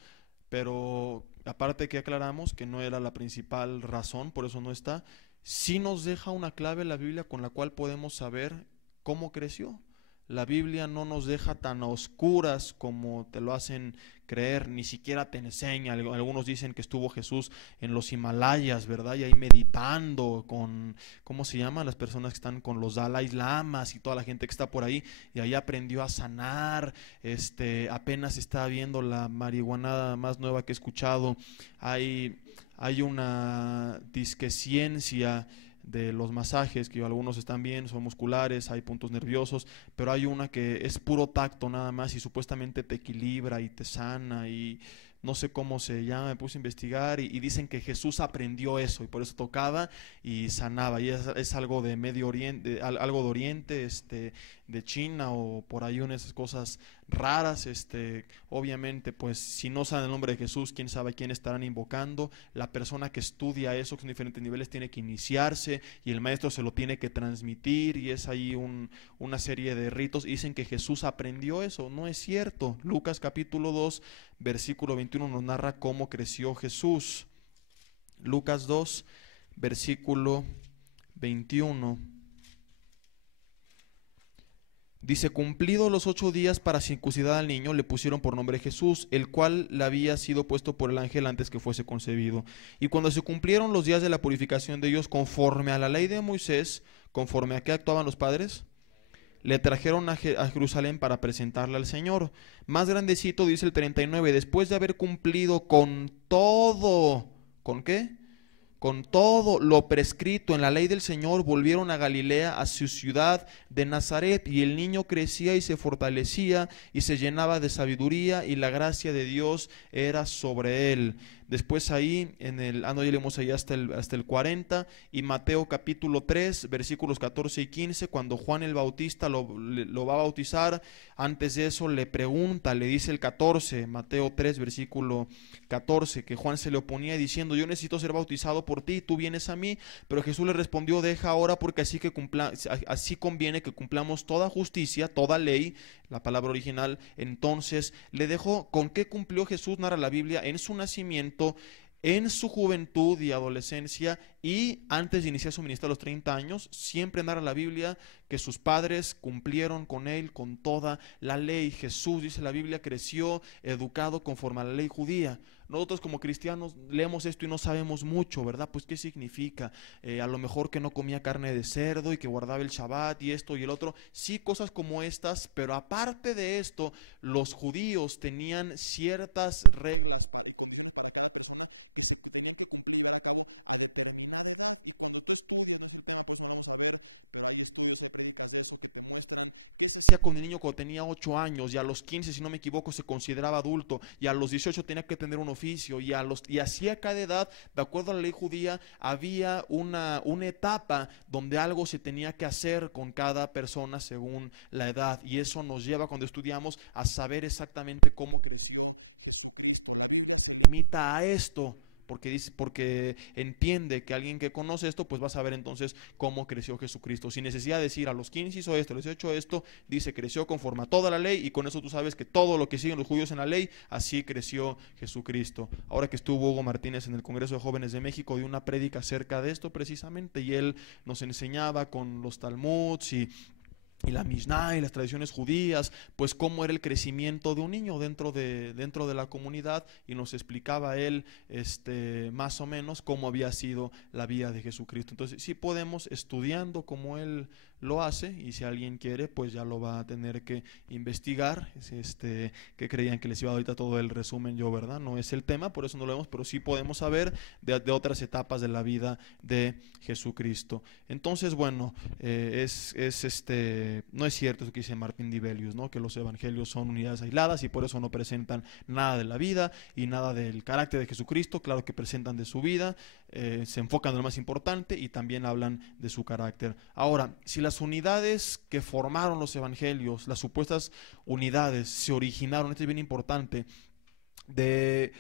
pero aparte que aclaramos que no era la principal razón, por eso no está, sí nos deja una clave la Biblia con la cual podemos saber cómo creció. La Biblia no nos deja tan a oscuras como te lo hacen creer, ni siquiera te enseña. Algunos dicen que estuvo Jesús en los Himalayas, ¿verdad? Y ahí meditando con, ¿cómo se llama? Las personas que están con los Dalai Lamas y toda la gente que está por ahí, y ahí aprendió a sanar. Apenas estaba viendo la marihuanada más nueva que he escuchado. Hay una disquesciencia de los masajes, que algunos están bien, son musculares, hay puntos nerviosos, pero hay una que es puro tacto nada más y supuestamente te equilibra y te sana y no sé cómo se llama, me puse a investigar y dicen que Jesús aprendió eso y por eso tocaba y sanaba, y es algo de Medio Oriente, algo de Oriente, de China o por ahí unas esas cosas raras. Obviamente pues si no saben el nombre de Jesús, quién sabe a quién estarán invocando. La persona que estudia eso, que son diferentes niveles, tiene que iniciarse y el maestro se lo tiene que transmitir, y es ahí una serie de ritos. Dicen que Jesús aprendió eso, no es cierto. Lucas capítulo 2 versículo 21 nos narra cómo creció Jesús. Lucas 2 versículo 21 dice: cumplidos los 8 días para circuncidar al niño, le pusieron por nombre Jesús, el cual le había sido puesto por el ángel antes que fuese concebido. Y cuando se cumplieron los días de la purificación de ellos, conforme a la ley de Moisés, conforme a qué actuaban los padres, le trajeron a Jerusalén para presentarle al Señor. Más grandecito, dice el 39, después de haber cumplido con todo, ¿con qué? Con todo lo prescrito en la ley del Señor, volvieron a Galilea, a su ciudad de Nazaret, y el niño crecía y se fortalecía y se llenaba de sabiduría, y la gracia de Dios era sobre él. Después ahí, ya leemos ahí hasta el 40, y Mateo capítulo 3, versículos 14 y 15, cuando Juan el Bautista lo va a bautizar, antes de eso le pregunta, le dice el 14, Mateo 3, versículo 14, que Juan se le oponía diciendo: yo necesito ser bautizado por ti, tú vienes a mí. Pero Jesús le respondió: deja ahora, porque así conviene que cumplamos toda justicia, toda ley, la palabra original. Entonces le dejó. ¿Con qué cumplió Jesús? Narra la Biblia: en su nacimiento, en su juventud y adolescencia, y antes de iniciar su ministerio a los 30 años, siempre narra la Biblia que sus padres cumplieron con él, con toda la ley. Jesús, dice la Biblia, creció educado conforme a la ley judía. Nosotros como cristianos leemos esto y no sabemos mucho, ¿verdad? Pues ¿qué significa? A lo mejor que no comía carne de cerdo y que guardaba el Shabbat y esto y el otro. Sí, cosas como estas, pero aparte de esto, los judíos tenían ciertas reglas y condiciones para cada persona que se tenían que cumplir y llevar a cabo a determinada edad. Y cuando tú estudias, no es el tema, por eso no lo vamos a ver, pero hay estudios, hay prédicas de eso que te muestran qué se hacía con el niño cuando tenía 8 años, y a los 15, si no me equivoco, se consideraba adulto, y a los 18 tenía que tener un oficio, y así a cada edad, de acuerdo a la ley judía, había una etapa donde algo se tenía que hacer con cada persona según la edad. Y eso nos lleva, cuando estudiamos, a saber exactamente cómo creció Jesucristo. La Biblia se limita a esto porque entiende que alguien que conoce esto pues va a saber entonces cómo creció Jesucristo, sin necesidad de decir a los 15 hizo esto, a los 18 esto. Dice creció conforme a toda la ley, y con eso tú sabes que todo lo que siguen los judíos en la ley, así creció Jesucristo. Ahora que estuvo Hugo Martínez en el Congreso de Jóvenes de México, dio una prédica acerca de esto precisamente, y él nos enseñaba con los Talmuds y la Mishnah y las tradiciones judías, pues cómo era el crecimiento de un niño dentro de la comunidad, y nos explicaba él más o menos cómo había sido la vida de Jesucristo. Entonces sí podemos, estudiando como él lo hace, y si alguien quiere pues ya lo va a tener que investigar, que creían que les iba ahorita todo el resumen yo, ¿verdad? No es el tema, por eso no lo vemos, pero sí podemos saber de otras etapas de la vida de Jesucristo. Entonces bueno, no es cierto eso que dice Martín Dibelius, ¿no? Que los evangelios son unidades aisladas y por eso no presentan nada de la vida y nada del carácter de Jesucristo. Claro que presentan de su vida, se enfocan en lo más importante y también hablan de su carácter. Ahora, si las unidades que formaron los evangelios, las supuestas unidades, se originaron, esto es bien importante, de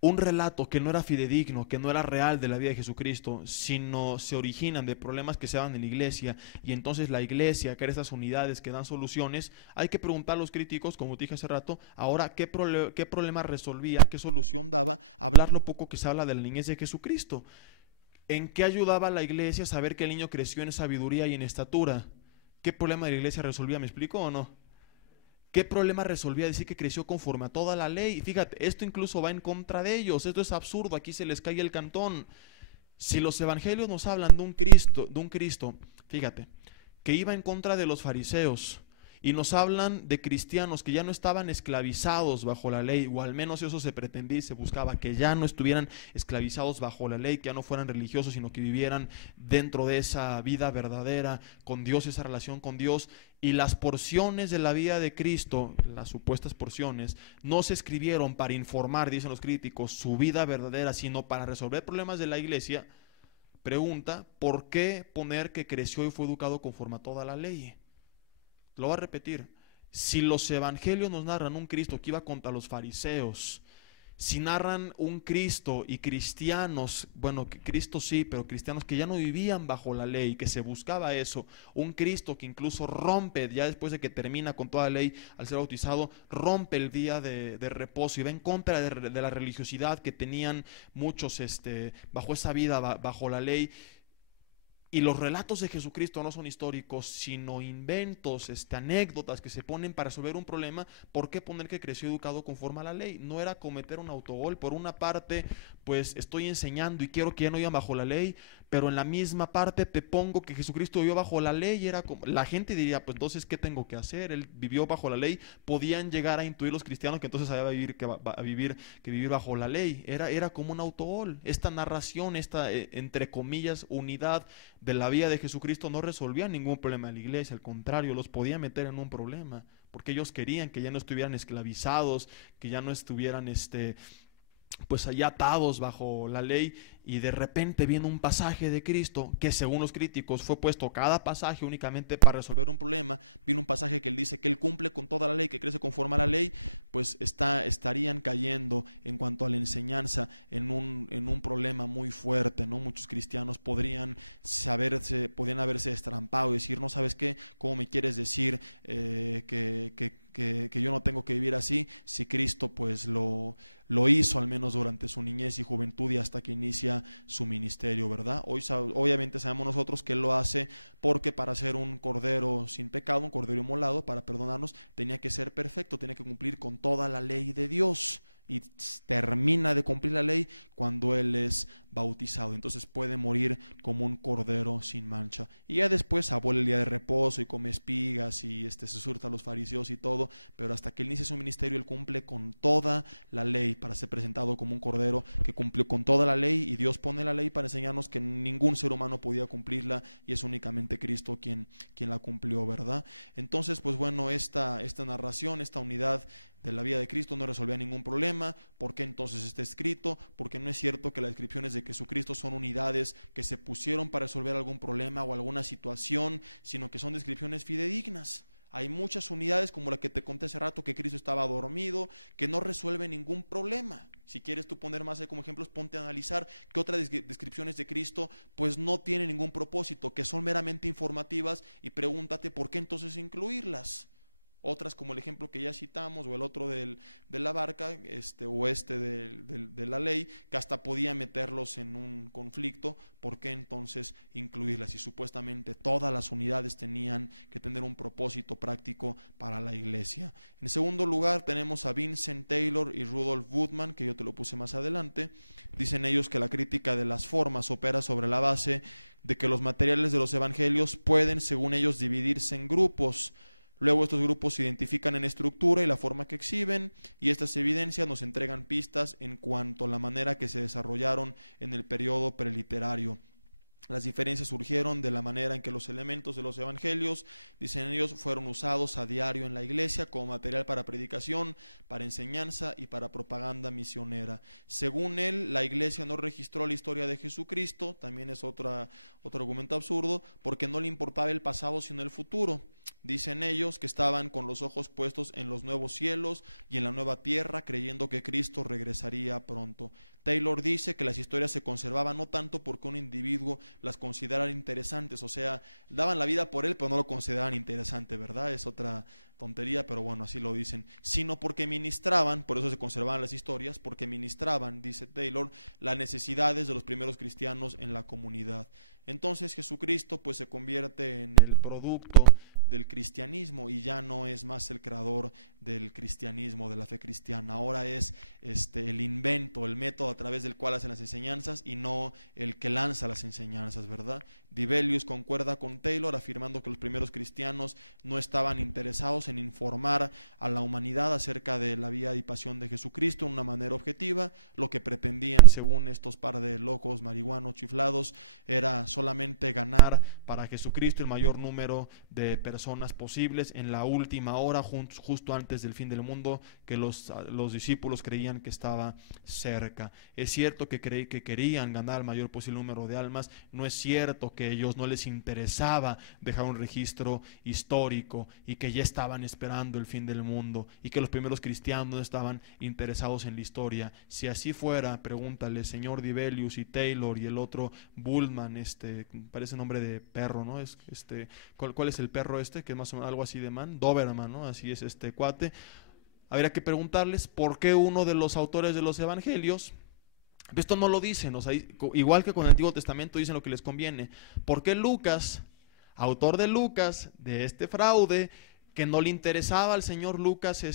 un relato que no era fidedigno, que no era real de la vida de Jesucristo, sino se originan de problemas que se daban en la iglesia, y entonces la iglesia, que eran esas unidades que dan soluciones, hay que preguntar a los críticos, como te dije hace rato, ahora qué problema resolvía, qué solución daba, hablar lo poco que se habla de la niñez de Jesucristo. ¿En qué ayudaba a la iglesia saber que el niño creció en sabiduría y en estatura? ¿Qué problema de la iglesia resolvía? ¿Me explico o no? ¿Qué problema resolvía decir que creció conforme a toda la ley? Y fíjate, esto incluso va en contra de ellos. Esto es absurdo, aquí se les cae el cantón. Si los evangelios nos hablan de un Cristo, fíjate, que iba en contra de los fariseos, y nos hablan de cristianos que ya no estaban esclavizados bajo la ley, o al menos eso se pretendía y se buscaba, que ya no estuvieran esclavizados bajo la ley, que ya no fueran religiosos, sino que vivieran dentro de esa vida verdadera con Dios, esa relación con Dios. Y las porciones de la vida de Cristo, las supuestas porciones, no se escribieron para informar, dicen los críticos, su vida verdadera, sino para resolver problemas de la iglesia. Pregunta, ¿por qué poner que creció y fue educado conforme a toda la ley? Lo voy a repetir. Si los evangelios nos narran un Cristo que iba contra los fariseos, si narran un Cristo y cristianos, bueno, Cristo sí, pero cristianos que ya no vivían bajo la ley, que se buscaba eso, un Cristo que incluso rompe, ya después de que termina con toda la ley al ser bautizado, rompe el día de reposo y va en contra de la religiosidad que tenían muchos bajo esa vida, bajo la ley. Y los relatos de Jesucristo no son históricos, sino inventos, anécdotas que se ponen para resolver un problema. ¿Por qué poner que creció educado conforme a la ley? No era cometer un autogol. Por una parte, pues estoy enseñando y quiero que ya no vivan bajo la ley, pero en la misma parte te pongo que Jesucristo vivió bajo la ley, y era como, la gente diría, pues entonces, ¿qué tengo que hacer? Él vivió bajo la ley. Podían llegar a intuir los cristianos que entonces había que vivir bajo la ley. Era como un autogol. Esta narración, esta, entre comillas, unidad de la vida de Jesucristo no resolvía ningún problema de la iglesia, al contrario, los podía meter en un problema, porque ellos querían que ya no estuvieran esclavizados, que ya no estuvieran pues allá atados bajo la ley. Y de repente viene un pasaje de Cristo que, según los críticos, fue puesto cada pasaje únicamente para resolver un problema. Viene un pasaje que él dice que él cumple con toda la ley, que crece conforme a la ley. Pues estarían cayendo en cuanto a la enseñanza en un problema muy fuerte, ¿no? Muchos cristianos podrían haberse destrampado y decir, no, ¿sabes qué? ¿Cómo me quieres decir que yo no tengo que vivir así, si Cristo pues lo hizo al menos durante su niñez y juventud y hasta que inicia su ministerio, ¿verdad? Obviamente sabemos nosotros que Él lo hace porque para ser un cordero sin pecado, un cordero inmolado, para perdonarnos, tenía que ser perfecto, tenía que cumplir con toda la ley de Dios. y termina de cumplir la ley cuando él es bautizado. Entonces puede morir como un cordero sin mancha. Y ya después abuela el día de reposo y come espigas y se surta a los fariseos y todo, pero hasta que él inicie su ministerio, él cumple con toda la ley para ser presentado como un cordero que cumplió con toda la ley, y Dios pone la ley para enseñarnos que ningún ser humano podía cumplirla y es únicamente Cristo quien la cumplió, ¿verdad? Entonces, pues bueno, esta narración, esta unidad de la vida de Cristo no resolvía ningún problema. ¿Por qué entonces está escrito? Porque no es cierto que las descripciones de Jesucristo son unidades que se pusieron para resolver algún problema o alguna situación, sino que son descripciones fidedignas. Hay muchas unidades como la que te conté hace rato, que Cristo estaba dormido, que no resuelve ningún problema. Si quieres tú poner más como ejemplos, ponte a analizar que otras descripciones de Cristo pues no tienen ningún propósito, que son meramente informativas, y pregúntate por qué entonces incluirlas. Otras como el ejemplo que ya citamos, o el otro de la barca, de la ley, que hasta podía meterlos en un conflicto. ¿Por qué entonces incluirlas? Y supuestamente todas las unidades tenían que tener un propósito práctico para la iglesia. En segundo lugar tenemos a Vincent Taylor y Rudolf Woodman, que yo te lo puse más adelante. Dicen ellos que la crítica de las formas opera sobre la base de que los materiales de los evangelios pueden, según ellos, dividirse en grupos. Luego estos grupos se identifican en estructura y la forma que exhiben, y estas evidencias nos entregan pistas en cuanto a la manera que se desarrollaron en el periodo preliterario. Las diferencias surgieron de la manera en que los elementos de los evangelios, dicen ellos, fueron usados a diario en la iglesia como material para predicación, para enseñanza y para propaganda misionera. Según él, la iglesia no registró la historia de Jesucristo, también es otro argumento absurdo, porque no le importaba el pasado sino el futuro. Dicen ellos que estaban con los ojos puestos en los nuevos cielos y en la nueva tierra, creyendo que Cristo regresaría pronto. Taylor dice que las historias se conservaban no tanto porque un individuo las considerara interesantes, o sea, daban la vida por él, pero no lo consideraban interesante, ¿verdad? Es otra tontería, pero bueno, así lo dicen, sino porque ministraban, por eso se conservaban las historias, porque ministraban, dice Taylor, las necesidades de los primeros cristianos en la comunidad. Entonces Jesucristo pues se convierte en el producto del cristianismo y ya no es más el creador del cristianismo, de la fe cristiana. Ahora es el invento, el método a través del cual hacen las enseñanzas y no el que lanza las enseñanzas, ¿verdad? Dibelius concuerda con Taylor afirmando que los primeros cristianos no estaban interesados en informar a la humanidad acerca de la vida y pasión de Jesucristo de una manera objetiva. Lo que pretendían, según estos par de locos, marihuanos, chiflados, era solamente ganar para Jesucristo el mayor número de personas posibles en la última hora, justo antes del fin del mundo, que los discípulos creían que estaba cerca. Es cierto que querían ganar el mayor posible número de almas. No es cierto que a ellos no les interesaba dejar un registro histórico y que ya estaban esperando el fin del mundo y que los primeros cristianos no estaban interesados en la historia. Si así fuera, pregúntale, señor Dibelius y Taylor y el otro Bullman, parece nombre de perro, ¿no? ¿Cuál es el perro que es más o menos algo así de man? Doberman, ¿no? Así es este cuate. Habría que preguntarles por qué uno de los autores de los evangelios, esto no lo dicen, o sea, igual que con el Antiguo Testamento dicen lo que les conviene. ¿Por qué Lucas, autor de Lucas, de este fraude, que no le interesaba al señor Lucas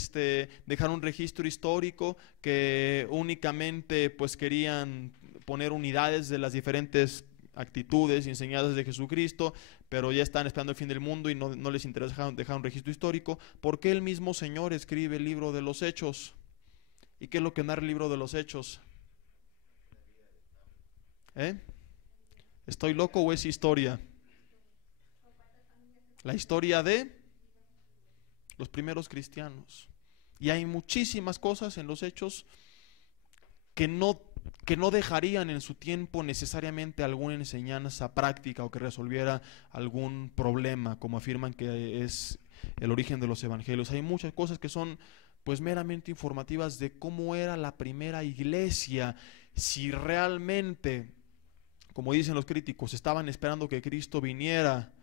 dejar un registro histórico, que únicamente pues querían poner unidades de las diferentes actitudes y enseñanzas de Jesucristo, pero ya están esperando el fin del mundo y no les interesa dejar un registro histórico? ¿Por qué el mismo Señor escribe el libro de los Hechos? ¿Y qué es lo que narra el libro de los Hechos? ¿Estoy loco o es historia? La historia de los primeros cristianos. Y hay muchísimas cosas en los Hechos que no dejarían en su tiempo necesariamente alguna enseñanza práctica o que resolviera algún problema, como afirman que es el origen de los evangelios. Hay muchas cosas que son pues meramente informativas de cómo era la primera iglesia, si realmente, como dicen los críticos, estaban esperando que Cristo viniera,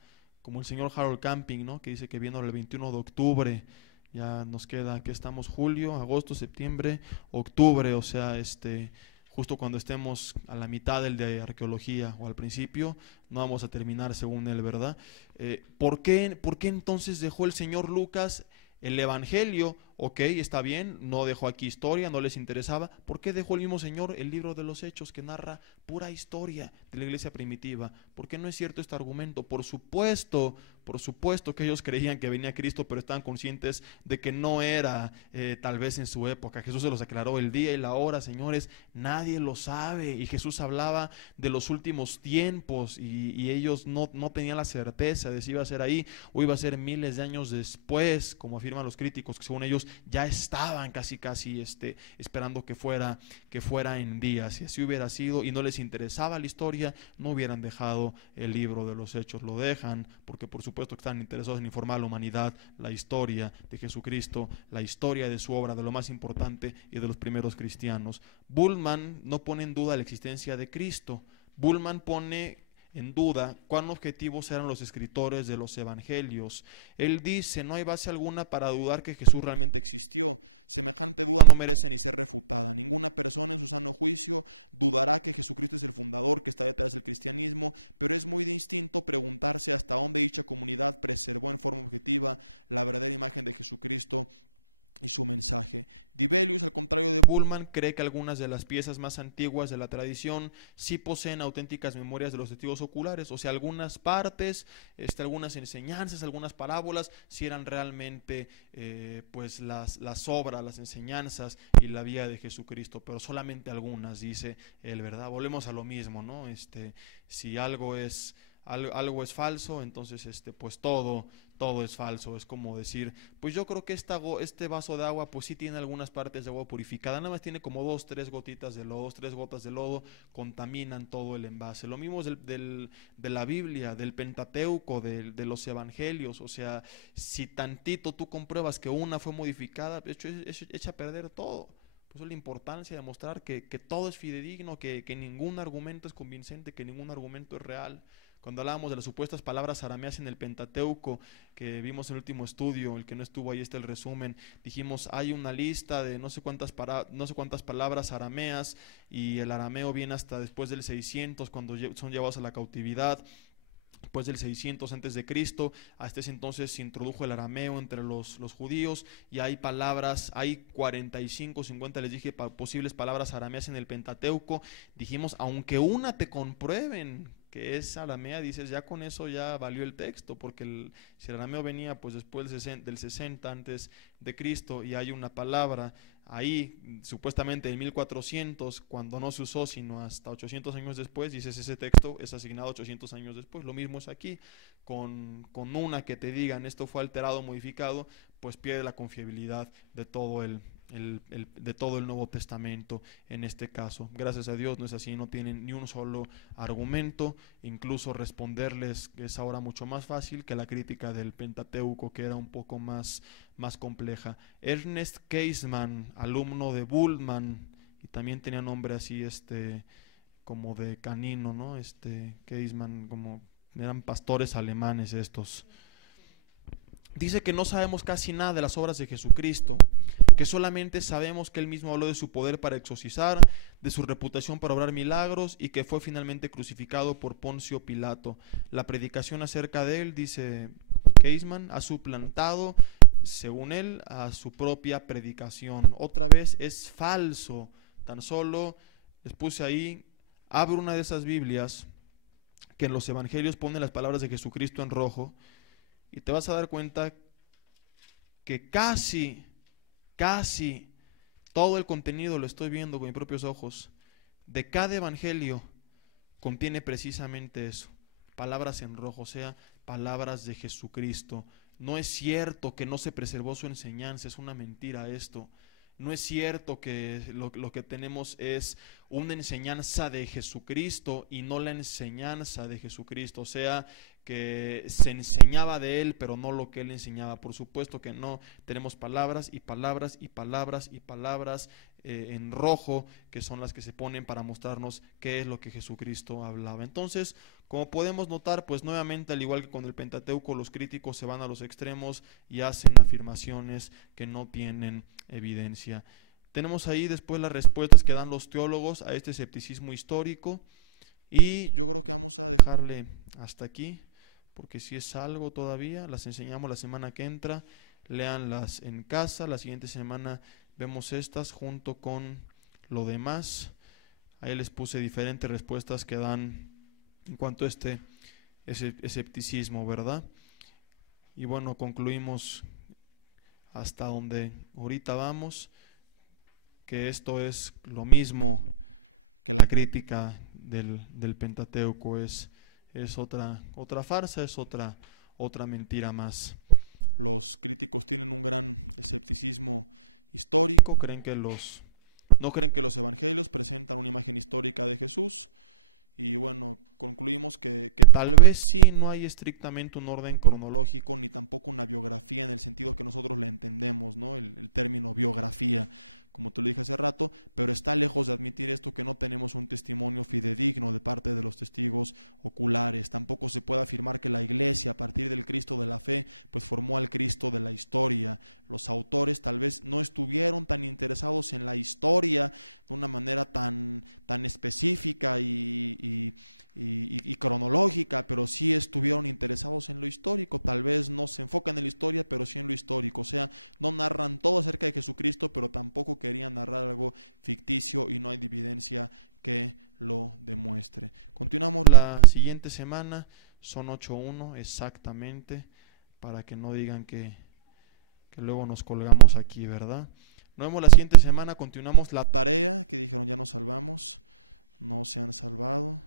como el señor Harold Camping, ¿no? Que dice que vino el 21 de octubre. Ya nos queda, que estamos julio, agosto, septiembre, octubre, o sea, justo cuando estemos a la mitad del de arqueología o al principio, no vamos a terminar según él, ¿verdad? ¿Por qué entonces dejó el señor Lucas el evangelio ok, está bien, no dejó aquí historia, no les interesaba. ¿Por qué dejó el mismo Señor el libro de los Hechos que narra pura historia de la iglesia primitiva? ¿Por qué no es cierto este argumento? Por supuesto que ellos creían que venía Cristo, pero estaban conscientes de que no era tal vez en su época. Jesús se los aclaró el día y la hora, señores, nadie lo sabe. Y Jesús hablaba de los últimos tiempos y ellos no tenían la certeza de si iba a ser ahí o iba a ser miles de años después, como afirman los críticos, que según ellos ya estaban casi esperando que fuera en días. Si así hubiera sido y no les interesaba la historia, no hubieran dejado el libro de los Hechos. Lo dejan porque por supuesto que están interesados en informar a la humanidad la historia de Jesucristo, la historia de su obra, de lo más importante y de los primeros cristianos. Bultmann no pone en duda la existencia de Cristo. Bultmann pone en duda cuán objetivos eran los escritores de los evangelios. Él dice: no hay base alguna para dudar que Jesús realmente existió. Semejante duda no merece ni ser refutada. Ninguna persona en su sano juicio dudará que Jesucristo es el fundador, que está detrás del cristianismo, pero es muy distinto preguntarse hasta dónde dicha comunidad preservó en forma objetiva la verdadera imagen de Jesucristo y su mensaje. Dibelius, al contrario de Bultmann, cree que algunas de las piezas más antiguas de la tradición sí poseen auténticas memorias de los testigos oculares, o sea, algunas partes, algunas enseñanzas, algunas parábolas, sí eran realmente pues las obras, las enseñanzas y la vida de Jesucristo, pero solamente algunas, dice él, ¿verdad? Volvemos a lo mismo, ¿no? Si algo es falso, entonces pues todo es falso. Es como decir, pues yo creo que este vaso de agua pues sí tiene algunas partes de agua purificada, nada más tiene como 2-3 gotitas de lodo, 3 gotas de lodo contaminan todo el envase. Lo mismo es de la Biblia, del Pentateuco, de los evangelios. O sea, si tantito tú compruebas que una fue modificada, echa a perder todo. Por eso la importancia de mostrar que todo es fidedigno, que ningún argumento es convincente, que ningún argumento es real. Cuando hablábamos de las supuestas palabras arameas en el Pentateuco, que vimos en el último estudio, el que no estuvo ahí está el resumen, dijimos hay una lista de no sé cuántas palabras arameas, y el arameo viene hasta después del 600, cuando son llevados a la cautividad. Después del 600 antes de Cristo, hasta ese entonces se introdujo el arameo entre los judíos, y hay 45, 50, les dije, posibles palabras arameas en el Pentateuco. Dijimos, aunque una te comprueben que es aramea, dices, ya con eso ya valió el texto, porque si el arameo venía pues después del 60 antes de Cristo, y hay una palabra ahí supuestamente en 1400, cuando no se usó sino hasta 800 años después, dices, ese texto es asignado 800 años después. Lo mismo es aquí, con una que te digan esto fue alterado o modificado, pues pierde la confiabilidad de todo el Nuevo Testamento en este caso. Gracias a Dios no es así, no tienen ni un solo argumento. Incluso responderles es ahora mucho más fácil que la crítica del Pentateuco, que era un poco más compleja. Ernest Käsemann, alumno de Bultmann, y también tenía nombre así como de canino, ¿no? Käsemann, como eran pastores alemanes estos. Dice que no sabemos casi nada de las obras de Jesucristo, que solamente sabemos que él mismo habló de su poder para exorcizar, de su reputación para obrar milagros, y que fue finalmente crucificado por Poncio Pilato. La predicación acerca de él, dice Käsemann, ha suplantado, según él, a su propia predicación. Otra vez es falso. Tan solo les puse ahí, abre una de esas Biblias que en los evangelios pone las palabras de Jesucristo en rojo, y te vas a dar cuenta que casi todo el contenido, lo estoy viendo con mis propios ojos, de cada evangelio contiene precisamente eso, palabras en rojo, o sea, palabras de Jesucristo. No es cierto que no se preservó su enseñanza, es una mentira esto. No es cierto que lo que tenemos es una enseñanza de Jesucristo y no la enseñanza de Jesucristo, o sea, que se enseñaba de él, pero no lo que él enseñaba. Por supuesto que no. Tenemos palabras y palabras y palabras y palabras en rojo, que son las que se ponen para mostrarnos qué es lo que Jesucristo hablaba. Entonces, como podemos notar, pues nuevamente, al igual que con el Pentateuco, los críticos se van a los extremos y hacen afirmaciones que no tienen evidencia. Tenemos ahí después las respuestas que dan los teólogos a este escepticismo histórico, y yo creo que vamos a dejarle hasta aquí, porque si es algo todavía, las enseñamos la semana que entra. léanlas en casa. La siguiente semana vemos estas junto con lo demás. Ahí les puse diferentes respuestas que dan en cuanto a este escepticismo, ¿verdad? Y bueno, concluimos hasta donde ahorita vamos, que esto es lo mismo que la crítica del Pentateuco, es otra farsa, es otra mentira más. Los críticos tienen un gran escepticismo histórico, no creen que los evangelios presentan una imagen histórica de Jesús. Y bueno, concluimos que tal vez sí no hay estrictamente un orden cronológico, ni tampoco una biografía en el sentido que nosotros le entendemos, ¿no? El término biografía, como te lo dije hace rato, pero está lejos de admitir esto, que no tenemos un testimonio fidedigno de parte de los testigos oculares. Tampoco se puede afirmar que la Iglesia, a partir del Cristo de la fe, pues formó al Cristo de la historia. Los autores tal vez no estuvieron tan interesados en la historia de una manera tan específica y cronológica, pero sí estuvieron interesados en lo histórico. Tal vez no se enfocan en la historia, pero sí en lo histórico. O sea, no narran todo acerca de Jesucristo, pero tampoco querían narrar algo ficticio, y no hay evidencia que lo demuestre. Continuamos la siguiente semana, son 8:1 exactamente, para que no digan que luego nos colgamos aquí, ¿verdad? Nos vemos la siguiente semana, continuamos la tarea que dijeron ya nos salvamos, no se han salvado.